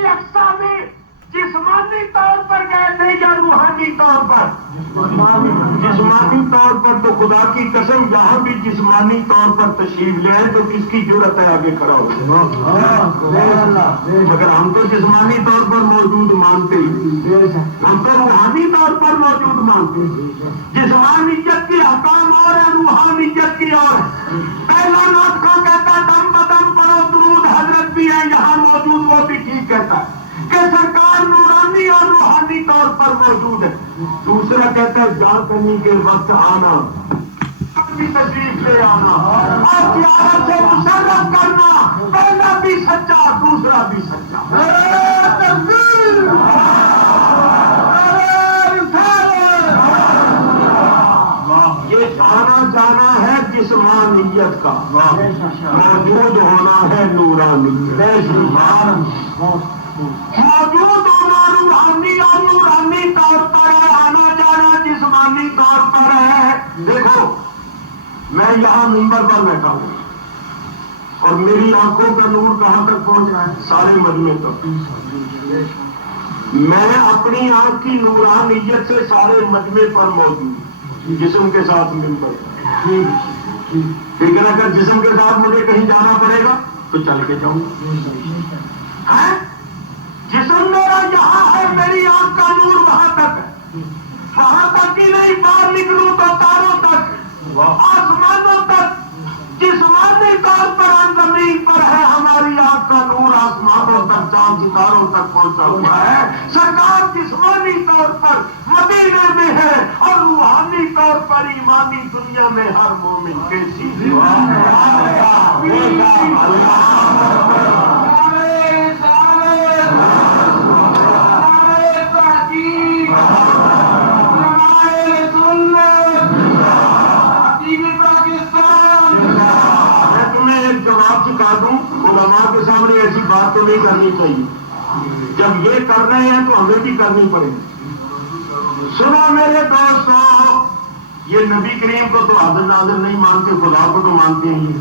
علی اقصی میں جسمانی طور پر گئے تھے یا روحانی طور پر؟ جسمانی طور پر تو خدا کی قسم یہاں بھی جسمانی طور پر تشریف لے آئے تو کس کی ضرورت ہے آگے کھڑا ہو؟ مگر ہم تو جسمانی طور پر موجود مانتے ہی، ہم تو روحانی طور پر موجود مانتے ہیں۔ جسمانیت کی حکام اور ہے، روحانیت کی اور ہے۔ پہلا ناطقہ کہتا ہے دم بدم پڑھو درود حضرت بھی ہے یہاں موجود، وہ بھی ٹھیک کہتا ہے کہ سرکار نورانی اور روحانی طور پر موجود ہے۔ دوسرا کہتا ہے جان کرنی کے وقت آنا، اپنی تشریف لے آنا اور زیارت سے مشرف کرنا، پہلا بھی سچا دوسرا بھی سچا۔ یہ آنا جانا ہے جسمانیت کا، موجود ہونا ہے نورانیت۔ موجود ہونا روحانی اور نورانی طور پر ہے، آنا جانا جسمانی طور پر ہے۔ دیکھو میں یہاں منبر پر بیٹھا ہوں اور میری آنکھوں کا نور کہاں تک پہنچ رہا ہے؟ سارے مجمع تک۔ میں اپنی آنکھ کی نورانیت سے سارے مجمع پر موجود ہوں، جسم کے ساتھ منبر پر۔ لیکن اگر جسم کے ساتھ مجھے کہیں جانا پڑے گا تو چل کے جاؤں گا۔ جسم میرا یہاں ہے، میری آنکھ کا نور وہاں تک ہے، وہاں تک ہی نہیں، باہر نکلوں تو تاروں تک، آسمانوں تک۔ جسمانی طور پر ہم زمین پر ہے، ہماری آنکھ کا نور آسمانوں تک چاند ستاروں تک پہنچا ہوا ہے۔ سرکار جسمانی طور پر مدینے میں ہے اور روحانی طور پر ایمانی دنیا میں ہر مومن کے سیدھے۔ علماء کے سامنے ایسی بات تو نہیں کرنی چاہیے، جب یہ کر رہے ہیں تو ہمیں بھی کرنی پڑے گی۔ سنو میرے دوستو، یہ نبی کریم کو تو حاضر ناظر نہیں مانتے، خدا کو تو مانتے ہیں۔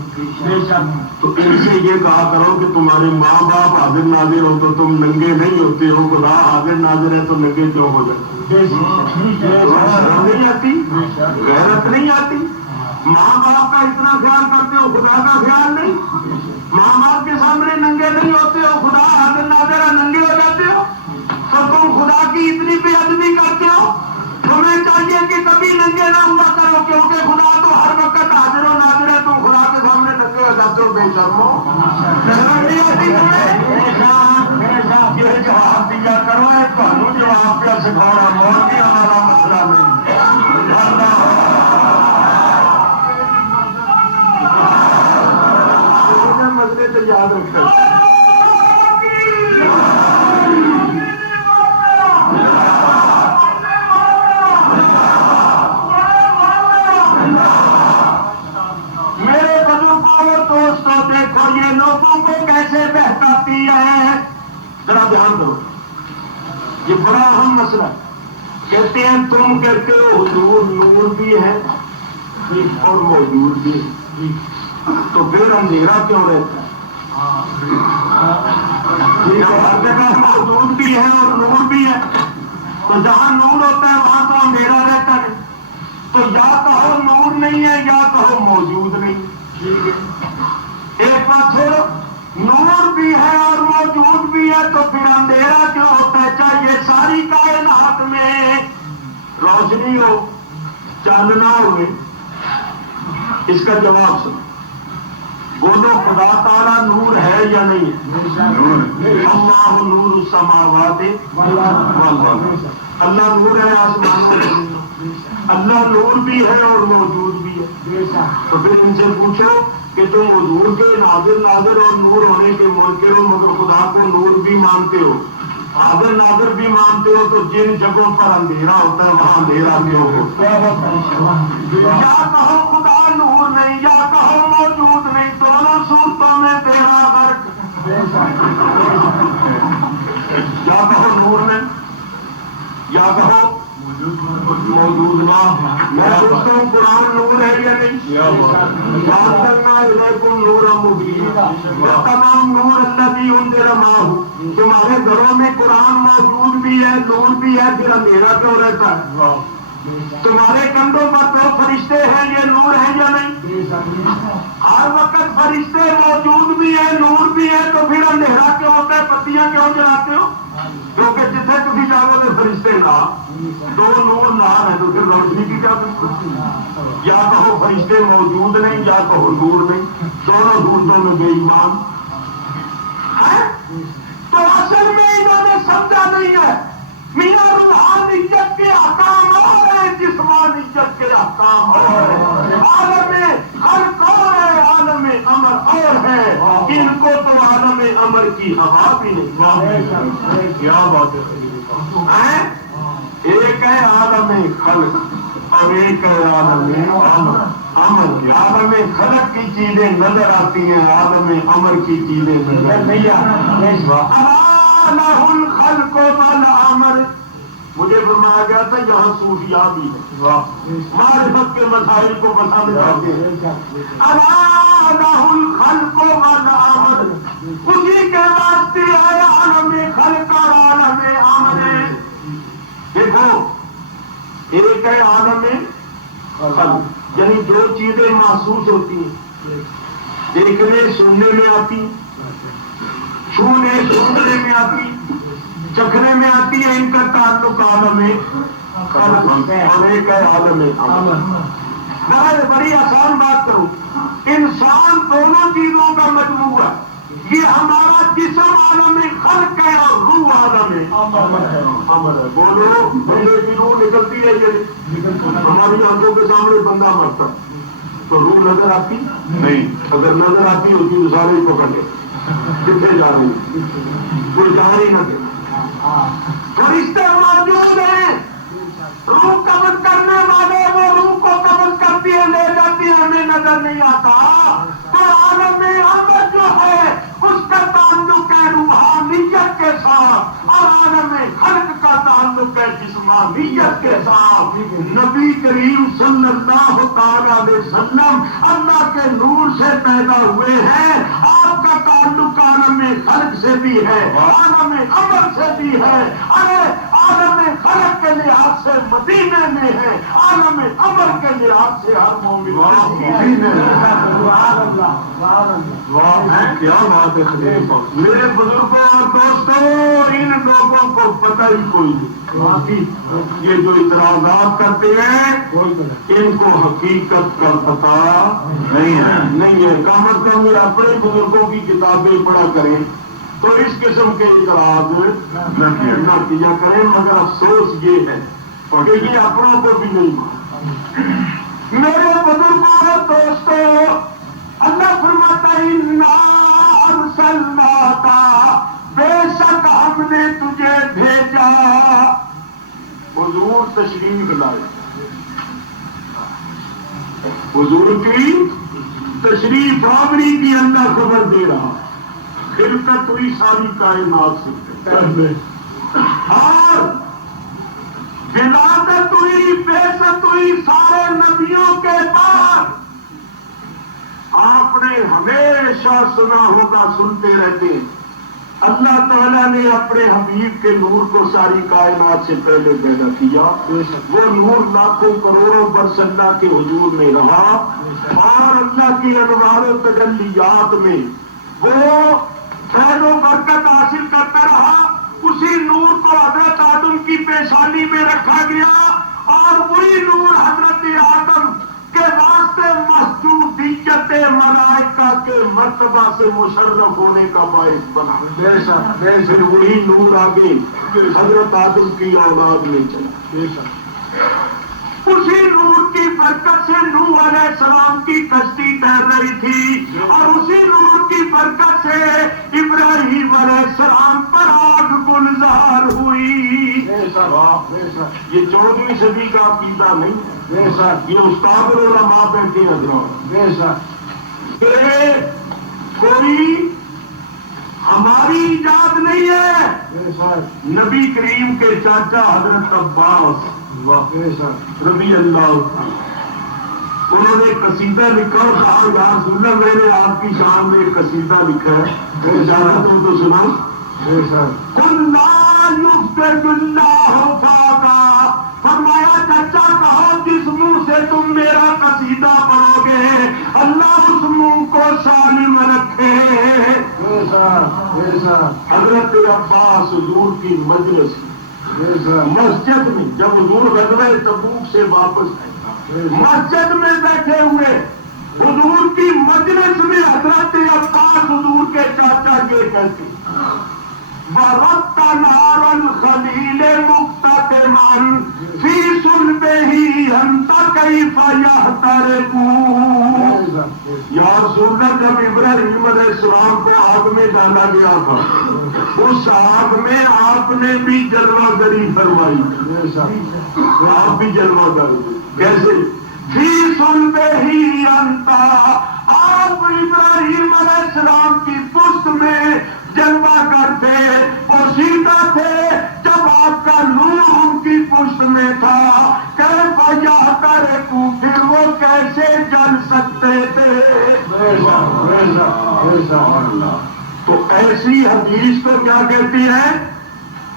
تو ان سے یہ کہا کرو کہ تمہارے ماں باپ حاضر ناظر ہو تو تم ننگے نہیں ہوتے ہو، خدا حاضر ناظر ہے تو ننگے کیوں ہو جاتے؟ شرم نہیں آتی؟ غیرت نہیں آتی؟ ماں باپ کا اتنا خیال کرتے ہو، خدا کا خیال نہیں؟ ماں باپ کے سامنے ننگے نہیں ہوتے ہو، خدا حاضر ناظر ہے ننگے ہو جاتے ہو؟ تو تم خدا کی اتنی بے ادبی کرتے ہو۔ تمہیں چاہیے کہ کبھی ننگے نہ ہوا کرو، کیونکہ خدا تو ہر وقت حاضر و ناظر ہے، تم خدا کے سامنے ننگے ہو جاتے ہو، بے شرمو۔ شرم نہیں آتی تمہیں؟ یہ جواب دیا کرو، تمہیں جواب کیا سکھانا، موت ہی ہمارا مسئلہ نہیں۔ مسئلے تو یاد رکھنا۔ میرے بزرگوں اور دوستوں دیکھو یہ لوگوں کو کیسے بہکاتی ہے، ذرا دھیان دو، یہ بڑا اہم مسئلہ ہے۔ کہتے ہیں تم کہتے ہو حضور نور بھی ہے اور موجود بھی ہے، تو پھر اندھیرا کیوں رہتا ہے؟ ہر جگہ موجود بھی ہے اور نور بھی ہے، تو جہاں نور ہوتا ہے وہاں تو اندھیرا رہتا ہے۔ تو یا کہو نور نہیں ہے یا کہو موجود نہیں۔ ایک بات چھوڑو، نور بھی ہے اور موجود بھی ہے تو پھر اندھیرا کیوں ہوتا ہے؟ چاہیے ساری کائنات میں روشنی ہو، چاندنا ہوئے۔ اس کا جواب سنو، بولو خدا تعالیٰ نور ہے یا نہیں ہے؟ اللہ نور السماوات والارض، اللہ نور ہے آسمانوں میں، اللہ نور بھی ہے اور موجود بھی ہے۔ تو پھر ان سے پوچھو کہ تم حضور کے ناظر اور نور ہونے کے منکر ہو، مگر خدا کو نور بھی مانتے ہو، حاضر ناظر بھی مانتے ہو، تو جن جگہوں پر اندھیرا ہوتا ہے وہاں اندھیرا کیوں ہوتا ہے؟ یا کہو خدا نور نہیں یا کہو موجود نہیں، دونوں صورتوں میں تیرا غرق۔ یا کہو نور نہیں یا کہو موجود نہ میں پوچھتا ہوں قرآن نور ہے یا نہیں؟ نور مبین، تمام نور اللہ کی انزل معہ، تمہارے گھروں میں قرآن موجود بھی ہے، نور بھی ہے، پھر اندھیرا کیوں رہتا ہے؟ تمہارے کندھوں پر تو فرشتے ہیں، یہ نور ہے یا نہیں؟ ہر وقت فرشتے موجود بھی ہیں، نور بھی ہے، تو پھر اندھیرا کیوں ہوتا ہے؟ پتیاں کیوں جلاتے ہو؟ کیونکہ جتنے تھی جاؤ گے فرشتے نہ، دو نور نہ ہے تو پھر روشنی کی کیا ضرورت؟ یا کہو فرشتے موجود نہیں، یا کہو نور نہیں، دونوں صورتوں میں بے ایمان ہے۔ تو اصل میں انہوں نے سمجھا نہیں ہے میاں روحانیت کے احکام اور ہیں، جسمانیت کے احکام اور ہیں، عالم خلق اور ہے، عالم امر اور ہے، ان کو تو عالم امر کی ہوا بھی نہیں۔ کیا بات ہے؟ ایک ہے عالم خلق اور ایک ہے عالم امر۔ عالم خلق کی چیزیں نظر آتی ہیں، عالم امر کی چیزیں نظر نہیں آتی۔ الخلق والامر، مجھے فرمایا گیا تھا یہاں صوفیاء بھی ہے، معرفت کے مسائل کو پسند کرتے ہیں۔ الہ الخلق والامر، اسی کے واسطے ہے عالم خلق اور عالم امر۔ دیکھو ایک ہے عالم خلق، یعنی جو چیزیں محسوس ہوتی ہیں، دیکھنے سننے میں آتی، چھونے سونگنے میں آتی، چکھنے میں آتی ہے، ان کا تعلق عالم خلق اور ایک ہے عالم امر۔ میں بڑی آسان بات کروں، انسان دونوں چیزوں کا مجموعہ ہے، یہ ہمارا جسم عالم خلق ہے اور روح عالم امر ہے۔ بولو بندے کی روح نکلتی ہے یہ ہماری آنکھوں کے سامنے بندہ مرتا تو روح نظر آتی نہیں، اگر نظر آتی ہوتی تو سارے پکڑ لے کتنے جا رہی، کوئی جا ہی نہ دے۔ فرشتے موجود ہیں، روح قبض کرنے والے وہ روح کو قبض کرتی ہے، لے جاتی ہے، ہمیں نظر نہیں آتا۔ تو عالم امر جو ہے اس کا تعلق ہے روحانیت کے ساتھ اور عالم خلق کا تعلق ہے جسمانیت کے ساتھ۔ نبی کریم صلی اللہ تعالی علیہ وسلم اللہ کے نور سے پیدا ہوئے ہیں، آپ کا تعلق عالم خلق سے بھی ہے، عالم امر سے بھی ہے۔ ارے عالم خلق کے لحاظ سے مدینے میں ہے، عالم امر کے لحاظ سے ہر مومن مدینے میں ہے۔ کیا بات ہے میرے بزرگوں اور دوستوں، ان لوگوں کو پتہ ہی کوئی نہیں، یہ جو اعتراضات کرتے ہیں ان کو حقیقت کا پتہ نہیں ہے۔ کم از کم یہ اپنے بزرگوں کی کتابیں پڑھا کریں تو اس قسم کے اعتراض نہ کیا کریں، مگر افسوس یہ ہے کہ یہ اپنوں کو بھی نہیں مانتے۔ میرے بزرگوں اور دوستوں، اللہ فرماتا ہے انا ارسلناک، بے شک ہم نے تجھے بھیجا۔ حضور تشریف لائے، حضور کی تشریف آوری کی اللہ خبر دے رہا، خلقت ہوئی ساری کائنات سے، اور ولادت ہوئی، بعثت ہوئی سارے نبیوں کے بعد۔ آپ نے ہمیشہ سنا ہوگا، سنتے رہتے ہیں، اللہ تعالیٰ نے اپنے حبیب کے نور کو ساری کائنات سے پہلے پیدا کیا، وہ نور لاکھوں کروڑوں برس اللہ کے حضور میں رہا، اور اللہ کی انوار و تجلیات میں وہ خیر و برکت حاصل کرتا رہا۔ اسی نور کو حضرت آدم کی پیشانی میں رکھا گیا، اور وہی نور حضرت آدم کے واسطے مسجودیت ملائکہ کے مرتبہ سے مشرف ہونے کا باعث بنا۔ پھر وہی نور آگے حضرت آدم کی اولاد میں چلا۔ اسی نور کی برکت سے نوح علیہ السلام کی کشتی تیر رہی تھی، اور اسی نور کی برکت سے ابراہیم علیہ السلام پر آگ گلزار ہوئی۔ یہ 14ویں صدی کا عقیدہ نہیں ہے، یہ استاد العلماء بیٹھے حضرات۔ کوئی ہماری ایجاد نہیں ہے، نبی کریم کے چاچا حضرت عباس رضی اللہ عنہ، انہوں نے قصیدہ لکھا اور کہا یا رسول اللہ میں نے آپ کی شان میں ایک قصیدہ لکھا ہے، اجازت ہو تو سناؤں؟ قل لا یفتح اللہ فاقا، فرمایا چچا کہو جس منہ سے تم میرا قصیدہ پڑھو گے اللہ اس منہ کو سالم رکھے۔ حضرت عباس حضور کی مجلس مسجد میں جب حضور غزوہ تبوک سے واپس آئے، مسجد میں بیٹھے ہوئے حضور کی مجلس میں حضرت عباس حضور کے چاچا یہ کہتے وَرَدَّ نَارَ الْخَلِيلِ مُقْتَتِمًا فِي صُلْبِهِ أَنْتَ كَيْفَ يَحْتَرِقُ۔ یا رسول اللہ جب ابراہیم علیہ السلام کو آگ میں ڈالا گیا تھا اس آگ میں آپ نے بھی جلوہ گری فرمائی، آپ بھی جلوہ گری کیسے؟ فی صلبِهِ أَنْتَ، آپ ابراہیم علیہ السلام کی پشت میں جلوہ کرتے، پوشیدہ تھے، جب آپ کا نور ان کی پشت میں تھا کیف یحترق، پھر وہ کیسے جل سکتے تھے؟ تو ایسی حدیث کو کیا کہتی ہے؟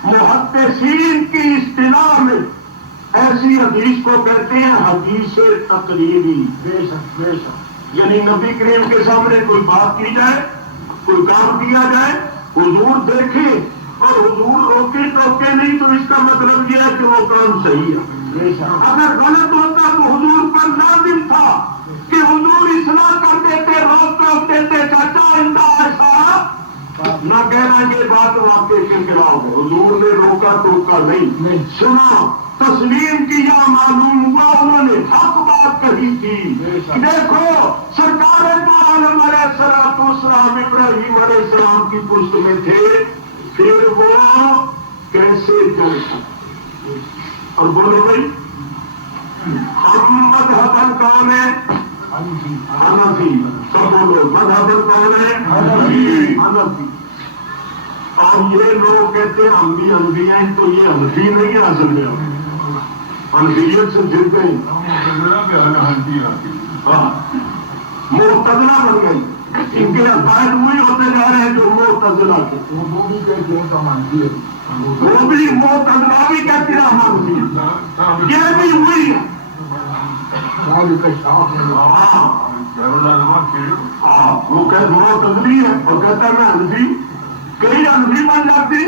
محدثین کی اصطلاح میں ایسی حدیث کو کہتے ہیں حدیث تقریری، یعنی نبی کریم کے سامنے کوئی بات کی جائے، کوئی کام کیا جائے، حضور دیکھے اور حضور روکے ٹوکے نہیں تو اس کا مطلب یہ ہے کہ وہ کام صحیح ہے۔ اگر غلط ہوتا تو حضور پر لازم تھا کہ حضور اصلاح کر دیتے، روک ٹوک دیتے، چاچا آئندہ ایسا نہ کہنا یہ بات واقعے کے خلاف ہے۔ حضور نے روکا ٹوکا نہیں، سنا، تسلیم کیا، معلوم ہوا انہوں نے حق بات کہی تھی۔ دیکھو سرکار تو عالم علیہ السلام ابراہیم علیہ السلام کی پشت میں تھے، پھر وہ کیسے چل سکتے؟ اور بولو بھائی ہم مذہبن کون ہے؟ حنفی، سب بولو مذہبن کون ہے؟ حنفی۔ اور یہ لوگ کہتے ہیں ہم بھی حنفی ہیں، تو یہ حنفی نہیں آ سکتے، حنفیت سے گر گئی، معتزلہ بن گئی، ان کے عقائد وہی ہوتے جا رہے ہیں جو معتزلہ کے، وہ بھی معتزلہ بھی کہتے ہیں حنفی، یہ بھی وہی ہے۔ وہ کہتے معتزلی ہے اور کہتا ہے میں حنفی، کئی حنفی بن جاتی۔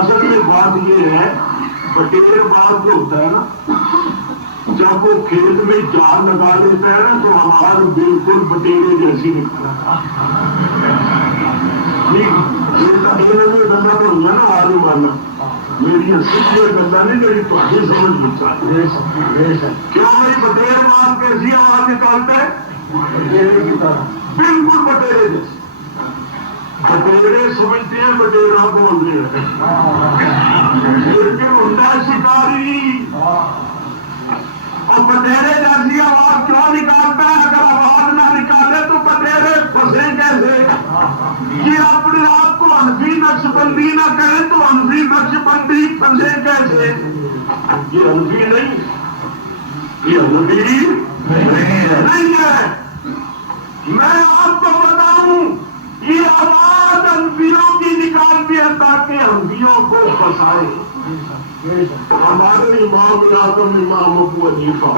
اصل میں بات یہ ہے بٹیر باز جو ہوتا ہے نا، جب وہ کھیت میں جال لگا دیتا ہے نا تو ہمارا بالکل بٹیرے جیسی نکلتا گلا تو ہوئی نا آگے مارنا میری حسیت یہ گلا نہیں میری تھی سمجھ لگتا ہے کیوں بھائی بٹیر باز کیسی آواز نکالتے ہیں؟ بالکل بٹیرے جیسے، بٹیرے سمجھتے ہیں بٹیرا بول رہے ہیں، لیکن ہوتا ہے شکاری۔ اور بٹیرے جیسی آواز کیوں نکالتا ہے؟ اگر آواز نہ نکالے تو بٹیرے پھنسے کیسے؟ یہ اپنے آپ کو حنفی نقش بندی نہ کرے تو حنفی نقش بندی پھنسے کیسے؟ یہ حنفی نہیں، یہ حنفی نہیں ہے۔ میں آپ کو بتاؤں یہ آواز حنفیوں کی نکالتی ہے تاکہ حنفیوں کو پھنسائے۔ ہمارے امام اعظم امام ابو حنیفہ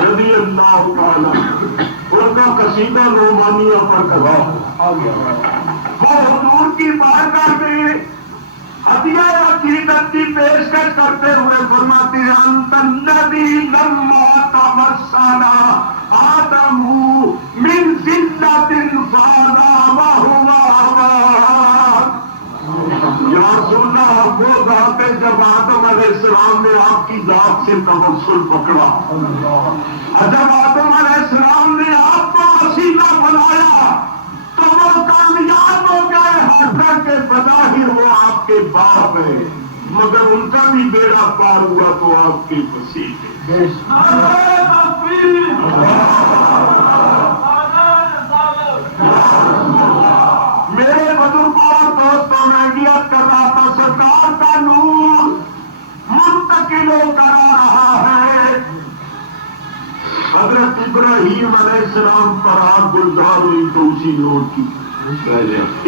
رضی اللہ تعالی ان کا قصیدہ نعمانیہ پر کرا، وہ حضور کی بارگاہ میں ہدیہ عقیدت کی پیشکش کرتے ہوئے فرماتے ہیں انت الذی لما تمثل آدم من ذلۃ فاضا وهو آباد۔ یا رسول اللہ وہ ذات ہے جب آدم علیہ السلام نے آپ کی ذات سے تبسل پکڑا، جب آدم علیہ السلام نے آپ کو وسیلہ بنایا تو وہ کامیاب ہو گئے، حتیٰ کہ بظاہر وہ آپ کے باپ ہے مگر ان کا بھی بیڑا پار ہوا تو آپ کے وسیلے۔ میرے بزرگوں ابراہیم علیہ السلام پر آگ گلزار ہوئی تو اسی نور کی،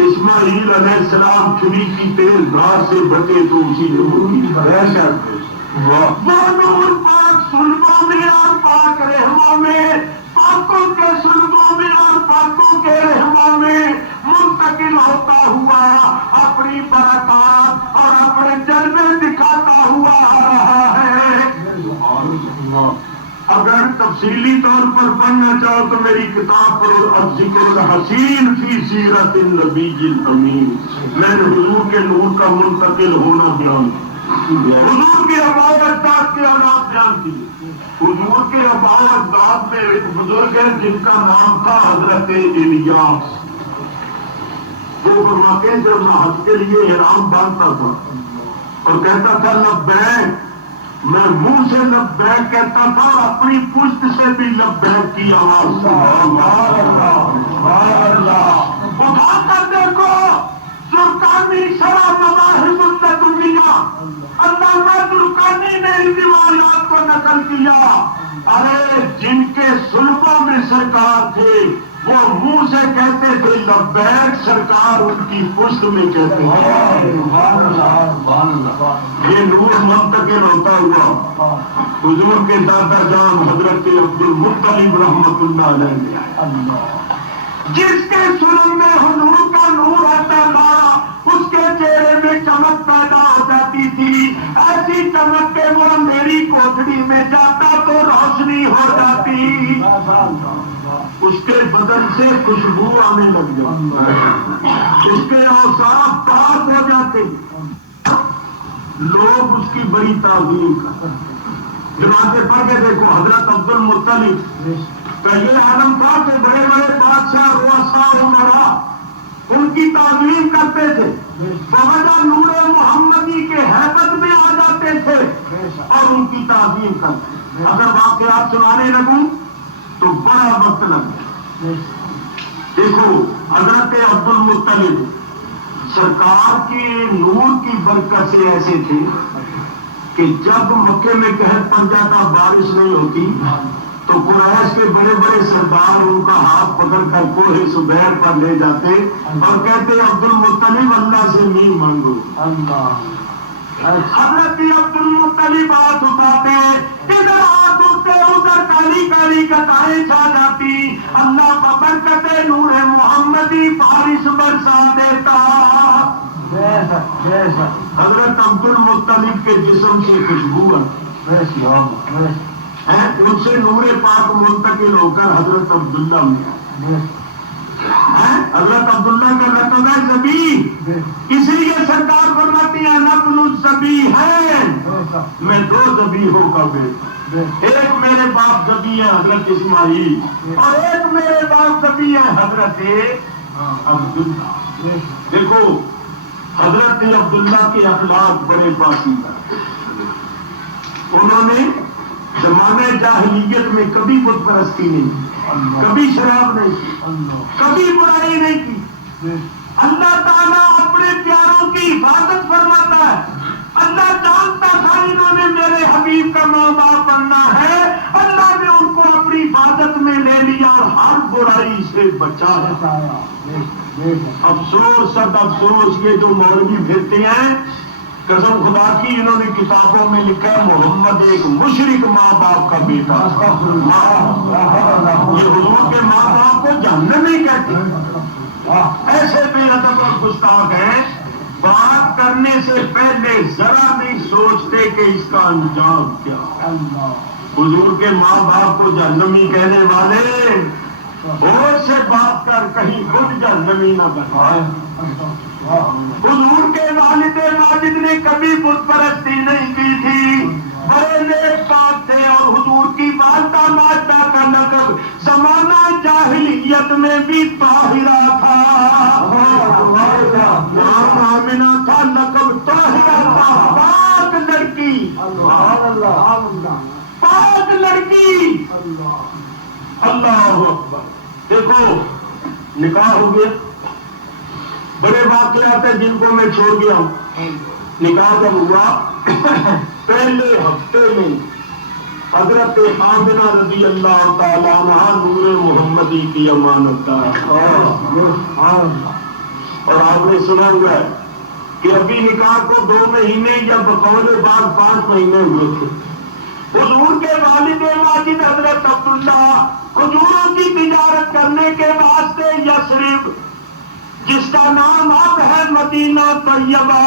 اسماعیل علیہ السلام چنی کی تیز دھار سے بچے تو اسی نور کی، وہ نور پاک سلبوں میں اور پاک رحموں میں، پاکوں کے سلبوں میں اور پاکوں کے رحموں میں منتقل ہوتا ہوا اپنی برکات اور اپنے جلوے دکھاتا ہوا آ رہا ہے۔ اگر تفصیلی طور پر پڑھنا چاہو تو میری کتاب پڑھو، الذکر الحسین فی سیرت النبی الامین، میں نے حضور کے نور کا منتقل ہونا بیان کیا، حضور کی آباء و اجداد کے اولاد بیان کی۔ حضور کے آباء و اجداد میں ایک بزرگ ہے جن کا نام تھا حضرت الیاس، وہ فرماتے ہیں جب میں حج کے لیے احرام باندھتا تھا اور کہتا تھا لبیک، میں منہ سے لبیک کہتا تھا اور اپنی پشت سے بھی لبیک کی آواز، اٹھا کر دیکھو زرقانی شرح مواہب الدنیا، علامہ زرقانی نے ان روایات کو نقل کیا۔ ارے جن کے سلبوں میں سرکار تھے وہ منہ سے کہتے تھے لبیک، سرکار ان کی پشت میں کہتے ہیں۔ یہ نور منتقل ہوتا ہوا حضور کے دادا جان حضرت عبد المطلب رحمت اللہ علیہ نے آیا، جس کے سلب میں حضور کا نور آتا تھا اس کے چہرے میں چمک پیدا ہو جاتی تھی، ایسی چمک کے وہ میری کوٹڑی میں جاتا تو روشنی ہو جاتی، اس کے بدن سے خوشبو آنے لگ جاتی، اس کے اوصاف پاک ہو جاتے، لوگ اس کی بڑی تعظیم کرتے۔ جنازے پڑھ کے دیکھو، حضرت عبد المطلب کا یہ عالم تھا کہ بڑے بڑے بادشاہ رؤساء امراء ان کی تعظیم کرتے تھے، بوجہ نور محمدی کے ہیبت میں آ جاتے تھے اور ان کی تعظیم کرتے۔ اگر واقعات سنانے لگوں تو بڑا وقت لگ گیا۔ دیکھو حضرت عبد المطلب سرکار کے نور کی برکت سے ایسے تھے کہ جب مکے میں قحط پڑ جاتا، بارش نہیں ہوتی، تو قریش کے بڑے بڑے سردار ان کا ہاتھ پکڑ کر کوہ سبیر پر لے جاتے اور کہتے عبد المطلب اللہ سے نہیں مانگو۔ حضرت عبد المطلب ہاتھ اٹھاتے، ادھر ہاتھ اٹھتے ادھر کالی کالی قطعیں چھا جاتی، اللہ ببرکت نور محمدی بارش برسا دیتا۔ حضرت عبد المطلب کے جسم سے خوشبو ان سے نور پاک منتقل ہو کر حضرت عبداللہ میں، حضرت عبداللہ کا لقب ہے زبی، اس لیے سرکار فرماتی ہیں نبل الزبی ہے، میں دو زبیحوں کا بیٹا، ایک میرے باپ زبی ہے حضرت اسماعیل اور ایک میرے باپ زبی ہے حضرت عبداللہ۔ دیکھو حضرت عبداللہ کے اخلاق بڑے پاکیزہ، انہوں نے زمانے جاہلیت میں کبھی بت پرستی نہیں کی، کبھی شراب نہیں کی، کبھی برائی نہیں کی۔ اللہ تعالیٰ اپنے پیاروں کی حفاظت فرماتا ہے، اللہ جانتا تھا انہوں نے میرے حبیب کا ماں باپ بننا ہے، اللہ نے ان کو اپنی حفاظت میں لے لیا اور ہر برائی سے بچایا۔ افسوس سب افسوس یہ جو مولوی پھرتے ہیں، قسم خدا کی انہوں نے کتابوں میں لکھا ہے محمد ایک مشرک ماں باپ کا بیٹا، یہ حضور کے ماں باپ کو جہنم نہیں کہتے، ایسے بے ادب اور گستاخ ہیں، بات کرنے سے پہلے ذرا نہیں سوچتے کہ اس کا انجام کیا۔ حضور کے ماں باپ کو جہنمی کہنے والے بہت سے بات کر کہیں خود جہنمی نہ بنائے۔ حضور کے والد ماجد نے کبھی بت پرستی نہیں کی تھی، بڑے نیک پاک تھے، اور حضور کی والدہ ماجدہ کا لقب زمانہ جاہلیت میں بھی طاہرہ تھا، نام آمنہ تھا، لقب طاہرہ تھا، پاک لڑکی، پاک لڑکی۔ اللہ اکبر۔ دیکھو نکاح ہو گیا، بڑے واقعات ہیں جن کو میں چھوڑ گیا ہوں۔ نکاح جب ہوا پہلے ہفتے میں حضرت آمنہ رضی اللہ تعالیٰ عنہ نور محمدی کی امانت اور آپ نے سنا ہوا ہے کہ ابھی نکاح کو 2 مہینے یا بقول بعد 5 مہینے ہوئے تھے. حضور کے والد ماجد حضرت عبداللہ کھجوروں کی تجارت کرنے کے واسطے یثرب جس کا نام اب ہے مدینہ طیبہ،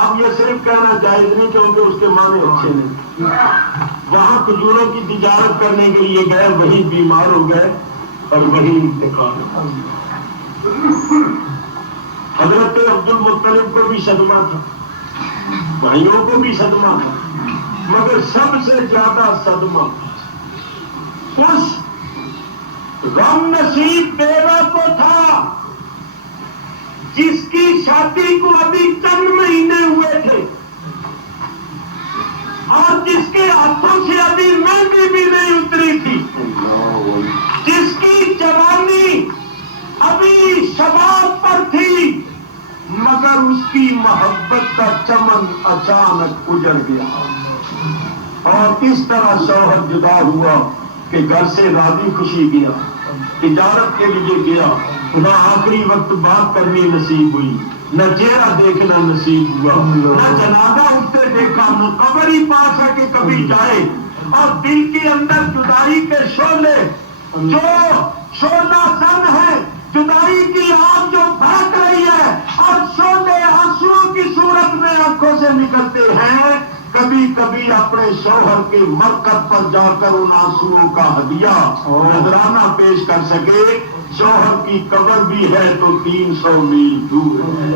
اب یہ صرف کہنا جائز نہیں کیونکہ اس کے معنی اچھے نہیں، وہاں کھجوروں کی تجارت کرنے کے لیے گئے، وہی بیمار ہو گئے اور وہی انتقال. حضرت عبد المطلب کو بھی صدمہ تھا، بھائیوں کو بھی صدمہ تھا، مگر سب سے زیادہ صدمہ اس غم نصیب بیوہ کو تھا جس کی شادی کو ابھی چند مہینے ہوئے تھے اور جس کے ہاتھوں سے ابھی مہندی بھی نہیں اتری تھی، جس کی جوانی ابھی شباب پر تھی، مگر اس کی محبت کا چمن اچانک اجڑ گیا اور اس طرح شوہر جدا ہوا کہ گھر سے راضی خوشی گیا، تجارت کے لیے گیا، نہ آخری وقت بات کرنی نصیب ہوئی، نہ چہرہ دیکھنا نصیب ہوا، نہ جنازہ اٹھتے دیکھا، نہ قبر ہی پاس ہے کہ کبھی جائے، اور دل کے اندر جدائی کے شعلے جو شعلہ زن ہے، جدائی کی آگ جو بھڑک رہی ہے اور شعلے آنسوؤں کی صورت میں آنکھوں سے نکلتے ہیں، کبھی کبھی اپنے شوہر کے مرکز پر جا کر ان آنسوؤں کا ہدیہ نذرانہ پیش کر سکے. شوہر کی قبر بھی ہے تو 300 میل دور ہے.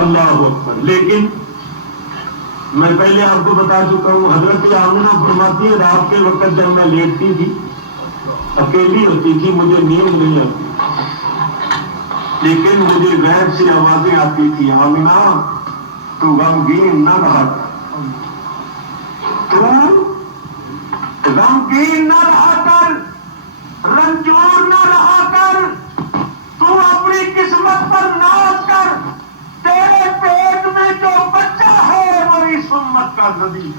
اللہ اکبر. لیکن میں پہلے آپ کو بتا چکا ہوں، حضرت آمنہ فرماتی ہے رات کے وقت جب میں لیٹتی تھی، اکیلی ہوتی تھی، مجھے نیند نہیں آتی، لیکن مجھے غیب سے آوازیں آتی تھی، آمنہ تو غمگین نہ رہا کر، تو غمگین نہ رہا کر، رنجور نہ رہا کر، تو اپنی قسمت پر ناز کر، تیرے پیٹ میں جو بچہ ہے وہ اس امت کا نبی ہے.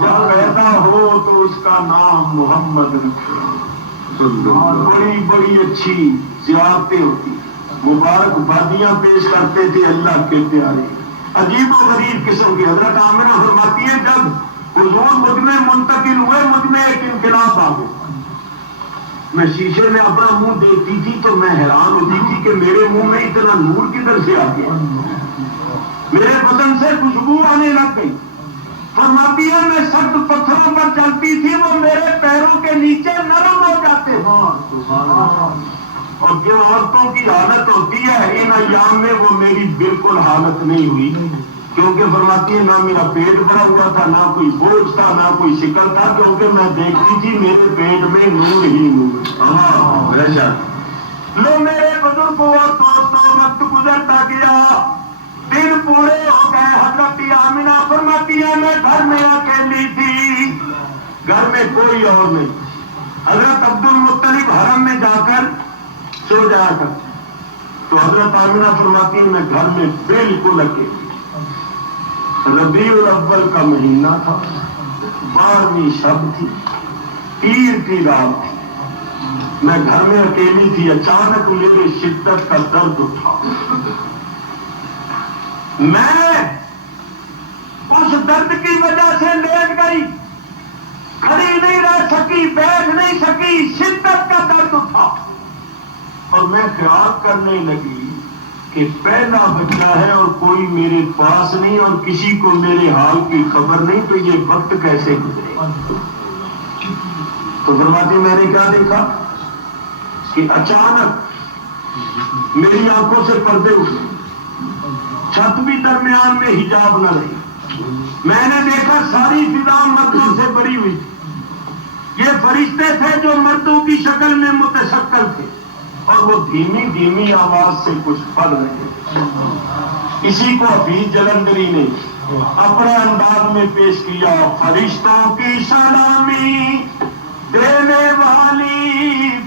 جب پیدا ہو تو اس کا نام محمد رکھو. بڑی بڑی اچھی زیارتیں ہوتی، مبارک بادیاں پیش کرتے تھے اللہ کے پیارے، عجیب و غریب قسم کی. حضرت آمنہ فرماتی ہے جب حضور مجھ میں منتقل ہوئے، مجھ میں ایک انقلاب آ گیا. میں شیشے میں اپنا منہ دیکھتی تھی تو میں حیران ہوتی تھی کہ میرے منہ میں اتنا نور کدھر سے آ گیا، میرے بدن سے خوشبو آنے لگ گئی. فرماتی ہے میں سخت پتھروں پر چلتی تھی، وہ میرے پیروں کے نیچے نرم ہو جاتے ہیں. اور جو عورتوں کی حالت ہوتی ہے ان ایام میں، وہ میری بالکل حالت نہیں ہوئی، کیونکہ فرماتی ہے نہ میرا پیٹ بھرا ہوا تھا، نہ کوئی بوجھ تھا، نہ کوئی شکر تھا، کیونکہ میں دیکھتی تھی میرے پیٹ میں نور ہی نور. لو میرے بزرگ اور دوستوں، وقت گزرتا گیا، دن پورے ہو گئے. حضرت آمنہ فرماتی ہے میں گھر میں اکیلی تھی، گھر میں کوئی اور نہیں. حضرت عبد المطلب حرم میں جا کر سو جایا کر، تو حضرت آمنہ فرماتی ہے میں گھر میں بالکل اکیلی. ربیع الاول کا مہینہ تھا، 12ویں شب تھی، پیر کی رات تھی، میں گھر میں اکیلی تھی. اچانک میرے شدت کا درد اٹھا، میں اس درد کی وجہ سے لیٹ گئی، کھڑی نہیں رہ سکی، بیٹھ نہیں سکی، شدت کا درد اٹھا. اور میں خیال کرنے لگی کہ پہلا بچہ ہے اور کوئی میرے پاس نہیں اور کسی کو میرے حال کی خبر نہیں، تو یہ وقت کیسے گزرے. تو فرماتی میں نے کیا دیکھا کہ اچانک میری آنکھوں سے پردے اٹھے، چھت بھی درمیان میں حجاب نہ رہی. میں نے دیکھا ساری فضا مردوں سے بھری ہوئی تھی، یہ فرشتے تھے جو مردوں کی شکل میں متشکل تھے اور وہ دھیمی دھیمی آواز سے کچھ پڑھ رہے تھے. اسی کو حفیظ جلندری نے اپنے انداز میں پیش کیا، فرشتوں کی سلامی دینے والی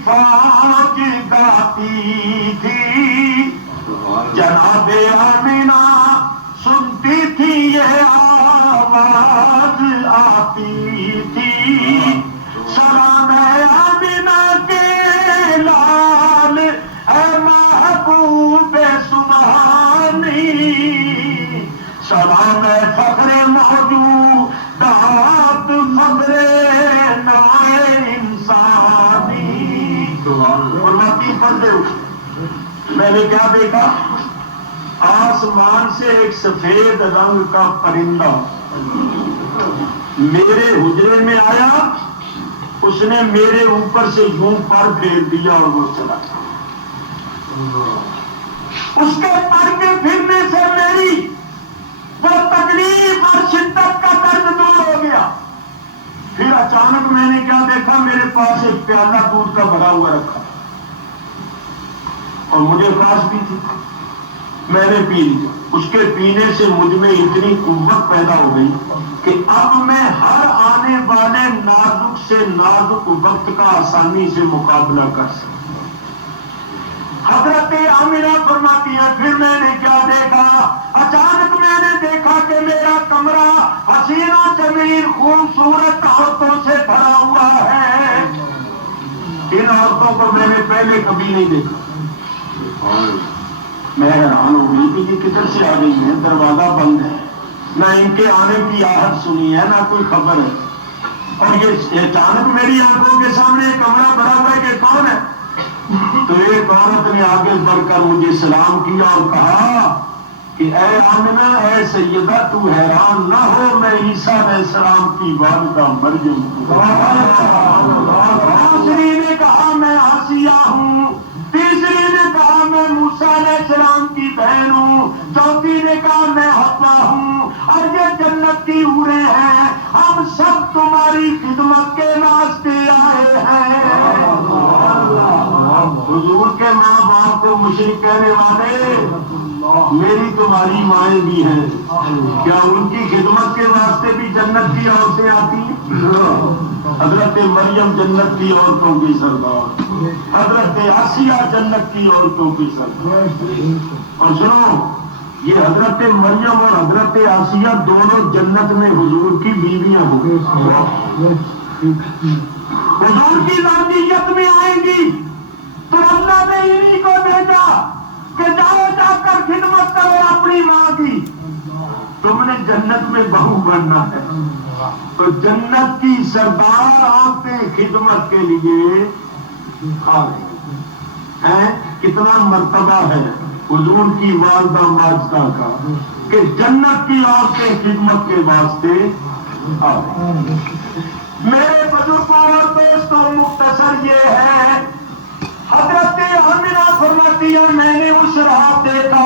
فوج گاتی تھی، جناب آمنہ سنتی تھی یہ آتی تھی، سلام آمینہ کے لال اے محبوب سبحانی، سلام فخر موجودات فخر نوع انسانی۔ فرماتی پردے میں نے کیا دیکھا؟ آسمان سے ایک سفید رنگ کا پرندہ میرے حجرے میں آیا، اس نے میرے اوپر سے یوں پر پھیر دیا اور وہ چلا گیا۔ اس کے پر کے پھرنے سے میری وہ تکلیف اور شدت کا درد دور ہو گیا۔ پھر اچانک میں نے کیا دیکھا؟ میرے پاس ایک پیالہ دودھ کا بھرا ہوا رکھا اور مجھے پاس بھی تھی، میں نے پی لیا۔ اس کے پینے سے مجھ میں اتنی قوت پیدا ہو گئی کہ اب میں ہر آنے والے نازک سے نازک وقت کا آسانی سے مقابلہ کر سکتا۔ حضرت آمنہ فرماتی ہیں پھر میں نے کیا دیکھا؟ اچانک میں نے دیکھا کہ میرا کمرہ حسینہ جمیل خوبصورت عورتوں سے بھرا ہوا ہے۔ ان عورتوں کو میں نے پہلے کبھی نہیں دیکھا۔ میں حیران ہو گئی کہ یہ کدھر سے آ گئی ہے، دروازہ بند ہے، نہ ان کے آنے کی آہٹ سنی ہے نہ کوئی خبر ہے، اور یہ اچانک میری آنکھوں کے سامنے کمرہ بھرا ہوا ہے کہ کون ہے؟ تو ایک عورت نے آگے بڑھ کر مجھے سلام کیا اور کہا کہ اے آمنہ، اے سیدہ، تو حیران نہ ہو، میں عیسیٰ علیہ السلام کی والدہ مریم ہوں۔ دوسری نے کہا میں آسیہ ہوں، تیسری نے کہا میں موسیٰ علیہ السلام کی بہن ہوں، چوتھی نے کہا میں حوا ہوں، اور یہ جنت کی حوریں ہیں، ہم سب تمہاری خدمت کے واسطے آئے ہیں۔ حضور کے ماں باپ کو مشرک کہنے والے میری تمہاری مائیں بھی ہیں، کیا ان کی خدمت کے واسطے بھی جنت کی عورتیں آتی ہیں؟ حضرت مریم جنت کی عورتوں کی سردار، حضرت آسیہ جنت کی عورتوں کی سردار۔ اور سنو، یہ حضرت مریم اور حضرت آسیہ دونوں جنت میں حضور کی بیویاں ہوں گی، حضور کی ذاتیت میں آئیں گی۔ تو اللہ نے انہی کو بھیجا کہ جاؤ جا کر خدمت کرو اپنی ماں کی، تم نے جنت میں بہو بننا ہے۔ تو جنت کی سردار عورتیں خدمت کے لیے آ رہی ہیں۔ کتنا مرتبہ ہے حضور کی والدہ ماجدہ کا کہ جنت کی عورتیں خدمت کے واسطے آ رہی ہیں۔ میرے بزرگوں اور دوستوں، مختصر یہ ہے، حضرت آمنہ فرماتی ہے میں نے اس رات دیکھا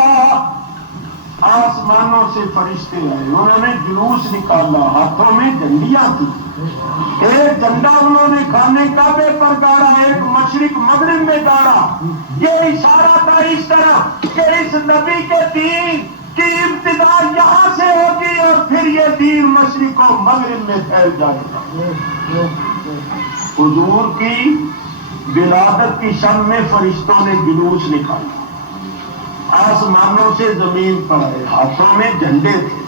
آسمانوں سے فرشتے آئے، انہوں نے جلوس نکالا، ہاتھوں میں ڈنڈیاں تھی، ایک جھنڈا انہوں نے خانے کعبے پر گاڑا، ایک مشرق مغرب میں گاڑا۔ یہ اشارہ تھا اس طرح کہ اس نبی کے دین کی ابتدا یہاں سے ہوگی اور پھر یہ دین مشرق و مغرب میں پھیل جائے گا۔ حضور کی ولادت کی شب میں فرشتوں نے جلوس نکالا، آسمانوں سے زمین پر آئے، ہاتھوں میں جھنڈے تھے،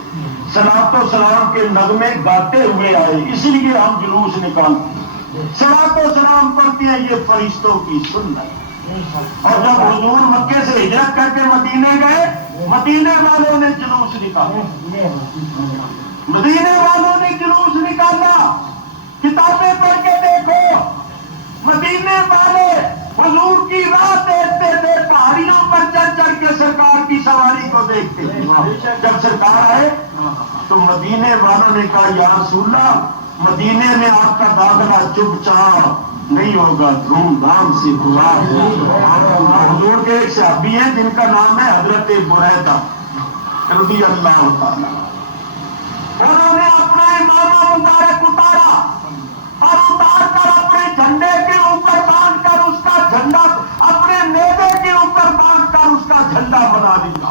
صلاۃ و سلام کے نغمے گاتے ہوئے آئے، اس لیے ہم جلوس نکالتے ہیں، صلاۃ و سلام پڑھتے ہیں، یہ فرشتوں کی سنت۔ اور جب حضور مکے سے ہجرت کر کے مدینے گئے، مدینے والوں نے جلوس نکالا، مدینے والوں نے جلوس نکالا۔ کتابیں پڑھ کے دیکھو، مدینے والے حضور کی راہ دیکھتے تھے، پہاڑیوں پر چڑھ چڑھ کے سرکار کی سواری کو دیکھتے تھے۔ جب سرکار آئے تو مدینے والوں نے کہا یا رسول اللہ، مدینے میں آپ کا داخلہ چپ چاپ نہیں ہوگا، دھوم دھام سے دعا ہے۔ حضور کے ایک صحابی ہیں جن کا نام ہے حضرت بریدہ رضی اللہ تعالیٰ، انہوں نے اپنا امامہ مبارک اتارا اور اتار کر اپنے جھنڈے کے اوپر باندھ کر اس کا جھنڈا، اپنے نیزے کے اوپر باندھ کر اس کا جھنڈا بنا دیا۔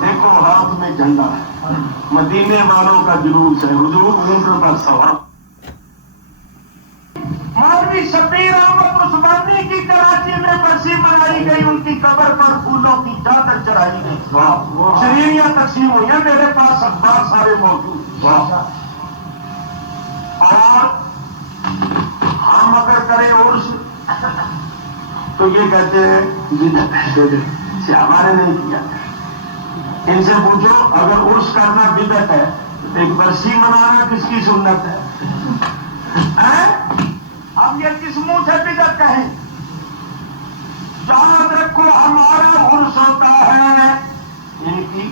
دیکھو ہاتھ میں جھنڈا ہے، مدینے والوں کا جلوس ہے، حضور اونٹ پر سوار۔ مولوی شبیر احمد عثمانی کی کراچی میں برسی منائی گئی، ان کی قبر پر پھولوں کی چادر چڑھائی گئی، شریریاں تقسیم ہوئی ہیں، میرے پاس اخبار سارے موجود۔ اور ہم اگر کریں عرس تو یہ کہتے ہیں بدعت ہمارے نہیں کیا. ان سے پوچھو اگر عرس کرنا بدعت ہے تو ایک برسی منانا کس کی سنت ہے؟ ہم یہ کس منہ سے بدعت کہیں؟ یاد رکھو ہمارا عرس ہوتا ہے ان کی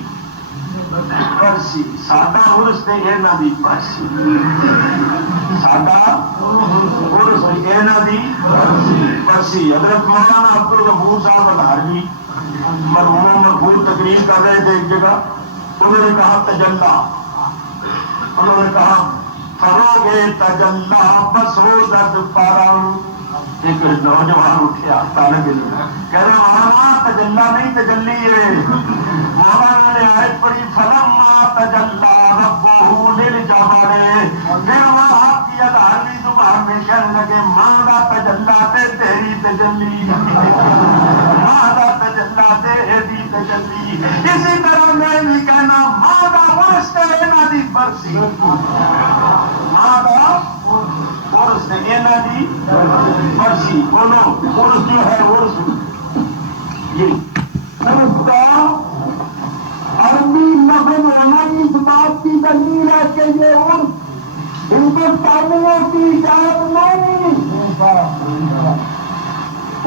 برسی. سادہ عرس نے یہ نہ دی برسی. سادہ عرس نے یہ نہ دی برسی. حضرت مولانا عبدالغفور صاحب الحربی مرحوم مقبول تقریر کر رہے تھے ایک جگہ. انہوں نے کہا تجلا. انہوں نے کہا فروغ تجلا بسودت پارم. ایک نوجوان اٹھیا طالب علم کہہ رہے مولانا تجلا نہیں تجلی ہے. مولانا نے آیت پڑھی فلما تجلا ربہ للجبل. پھر وہاں کی الحربی زبان میں کہنے لگے ماں دا تجلا تے تیری تجلی, ماں دا تجلا تے ایدی تجلی. اسی طرح میں بھی کہنا ماں دا عرس تے اینا دی برسی. ماں دا عرس تے اینا دی برسی. بولو عرس جو ہے عرس یہ عربی لفظ ہونا اس بات کی دلیل ہے کہ یہ عرس ہندوستانیوں کی ایجاد نہیں.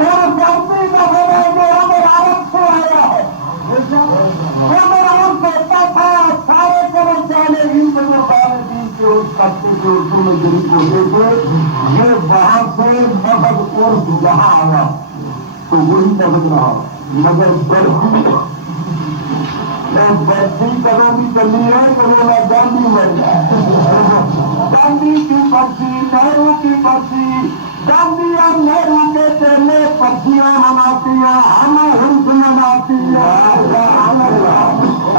عرس عربی لفظ ہے جو ہمیں عرب سے آیا ہے. ہمیں عرب ہوتا تھا سارے کرم چالے ہند والے دین کے عرس کرتے تھے اردو میں شریک ہوتے تھے. یہ باہر سے لفظ عرس جہاں آیا تو وہی لفظ رہا. مگر برسی کرو بھی چلی ہے کرونا گاندھی مر جائے. گاندھی کی برسی, نہرو کی برسی. گاندھی اور نہرو کے چہرے برسیاں مناتی ہیں, ہم عرس مناتی ہیں.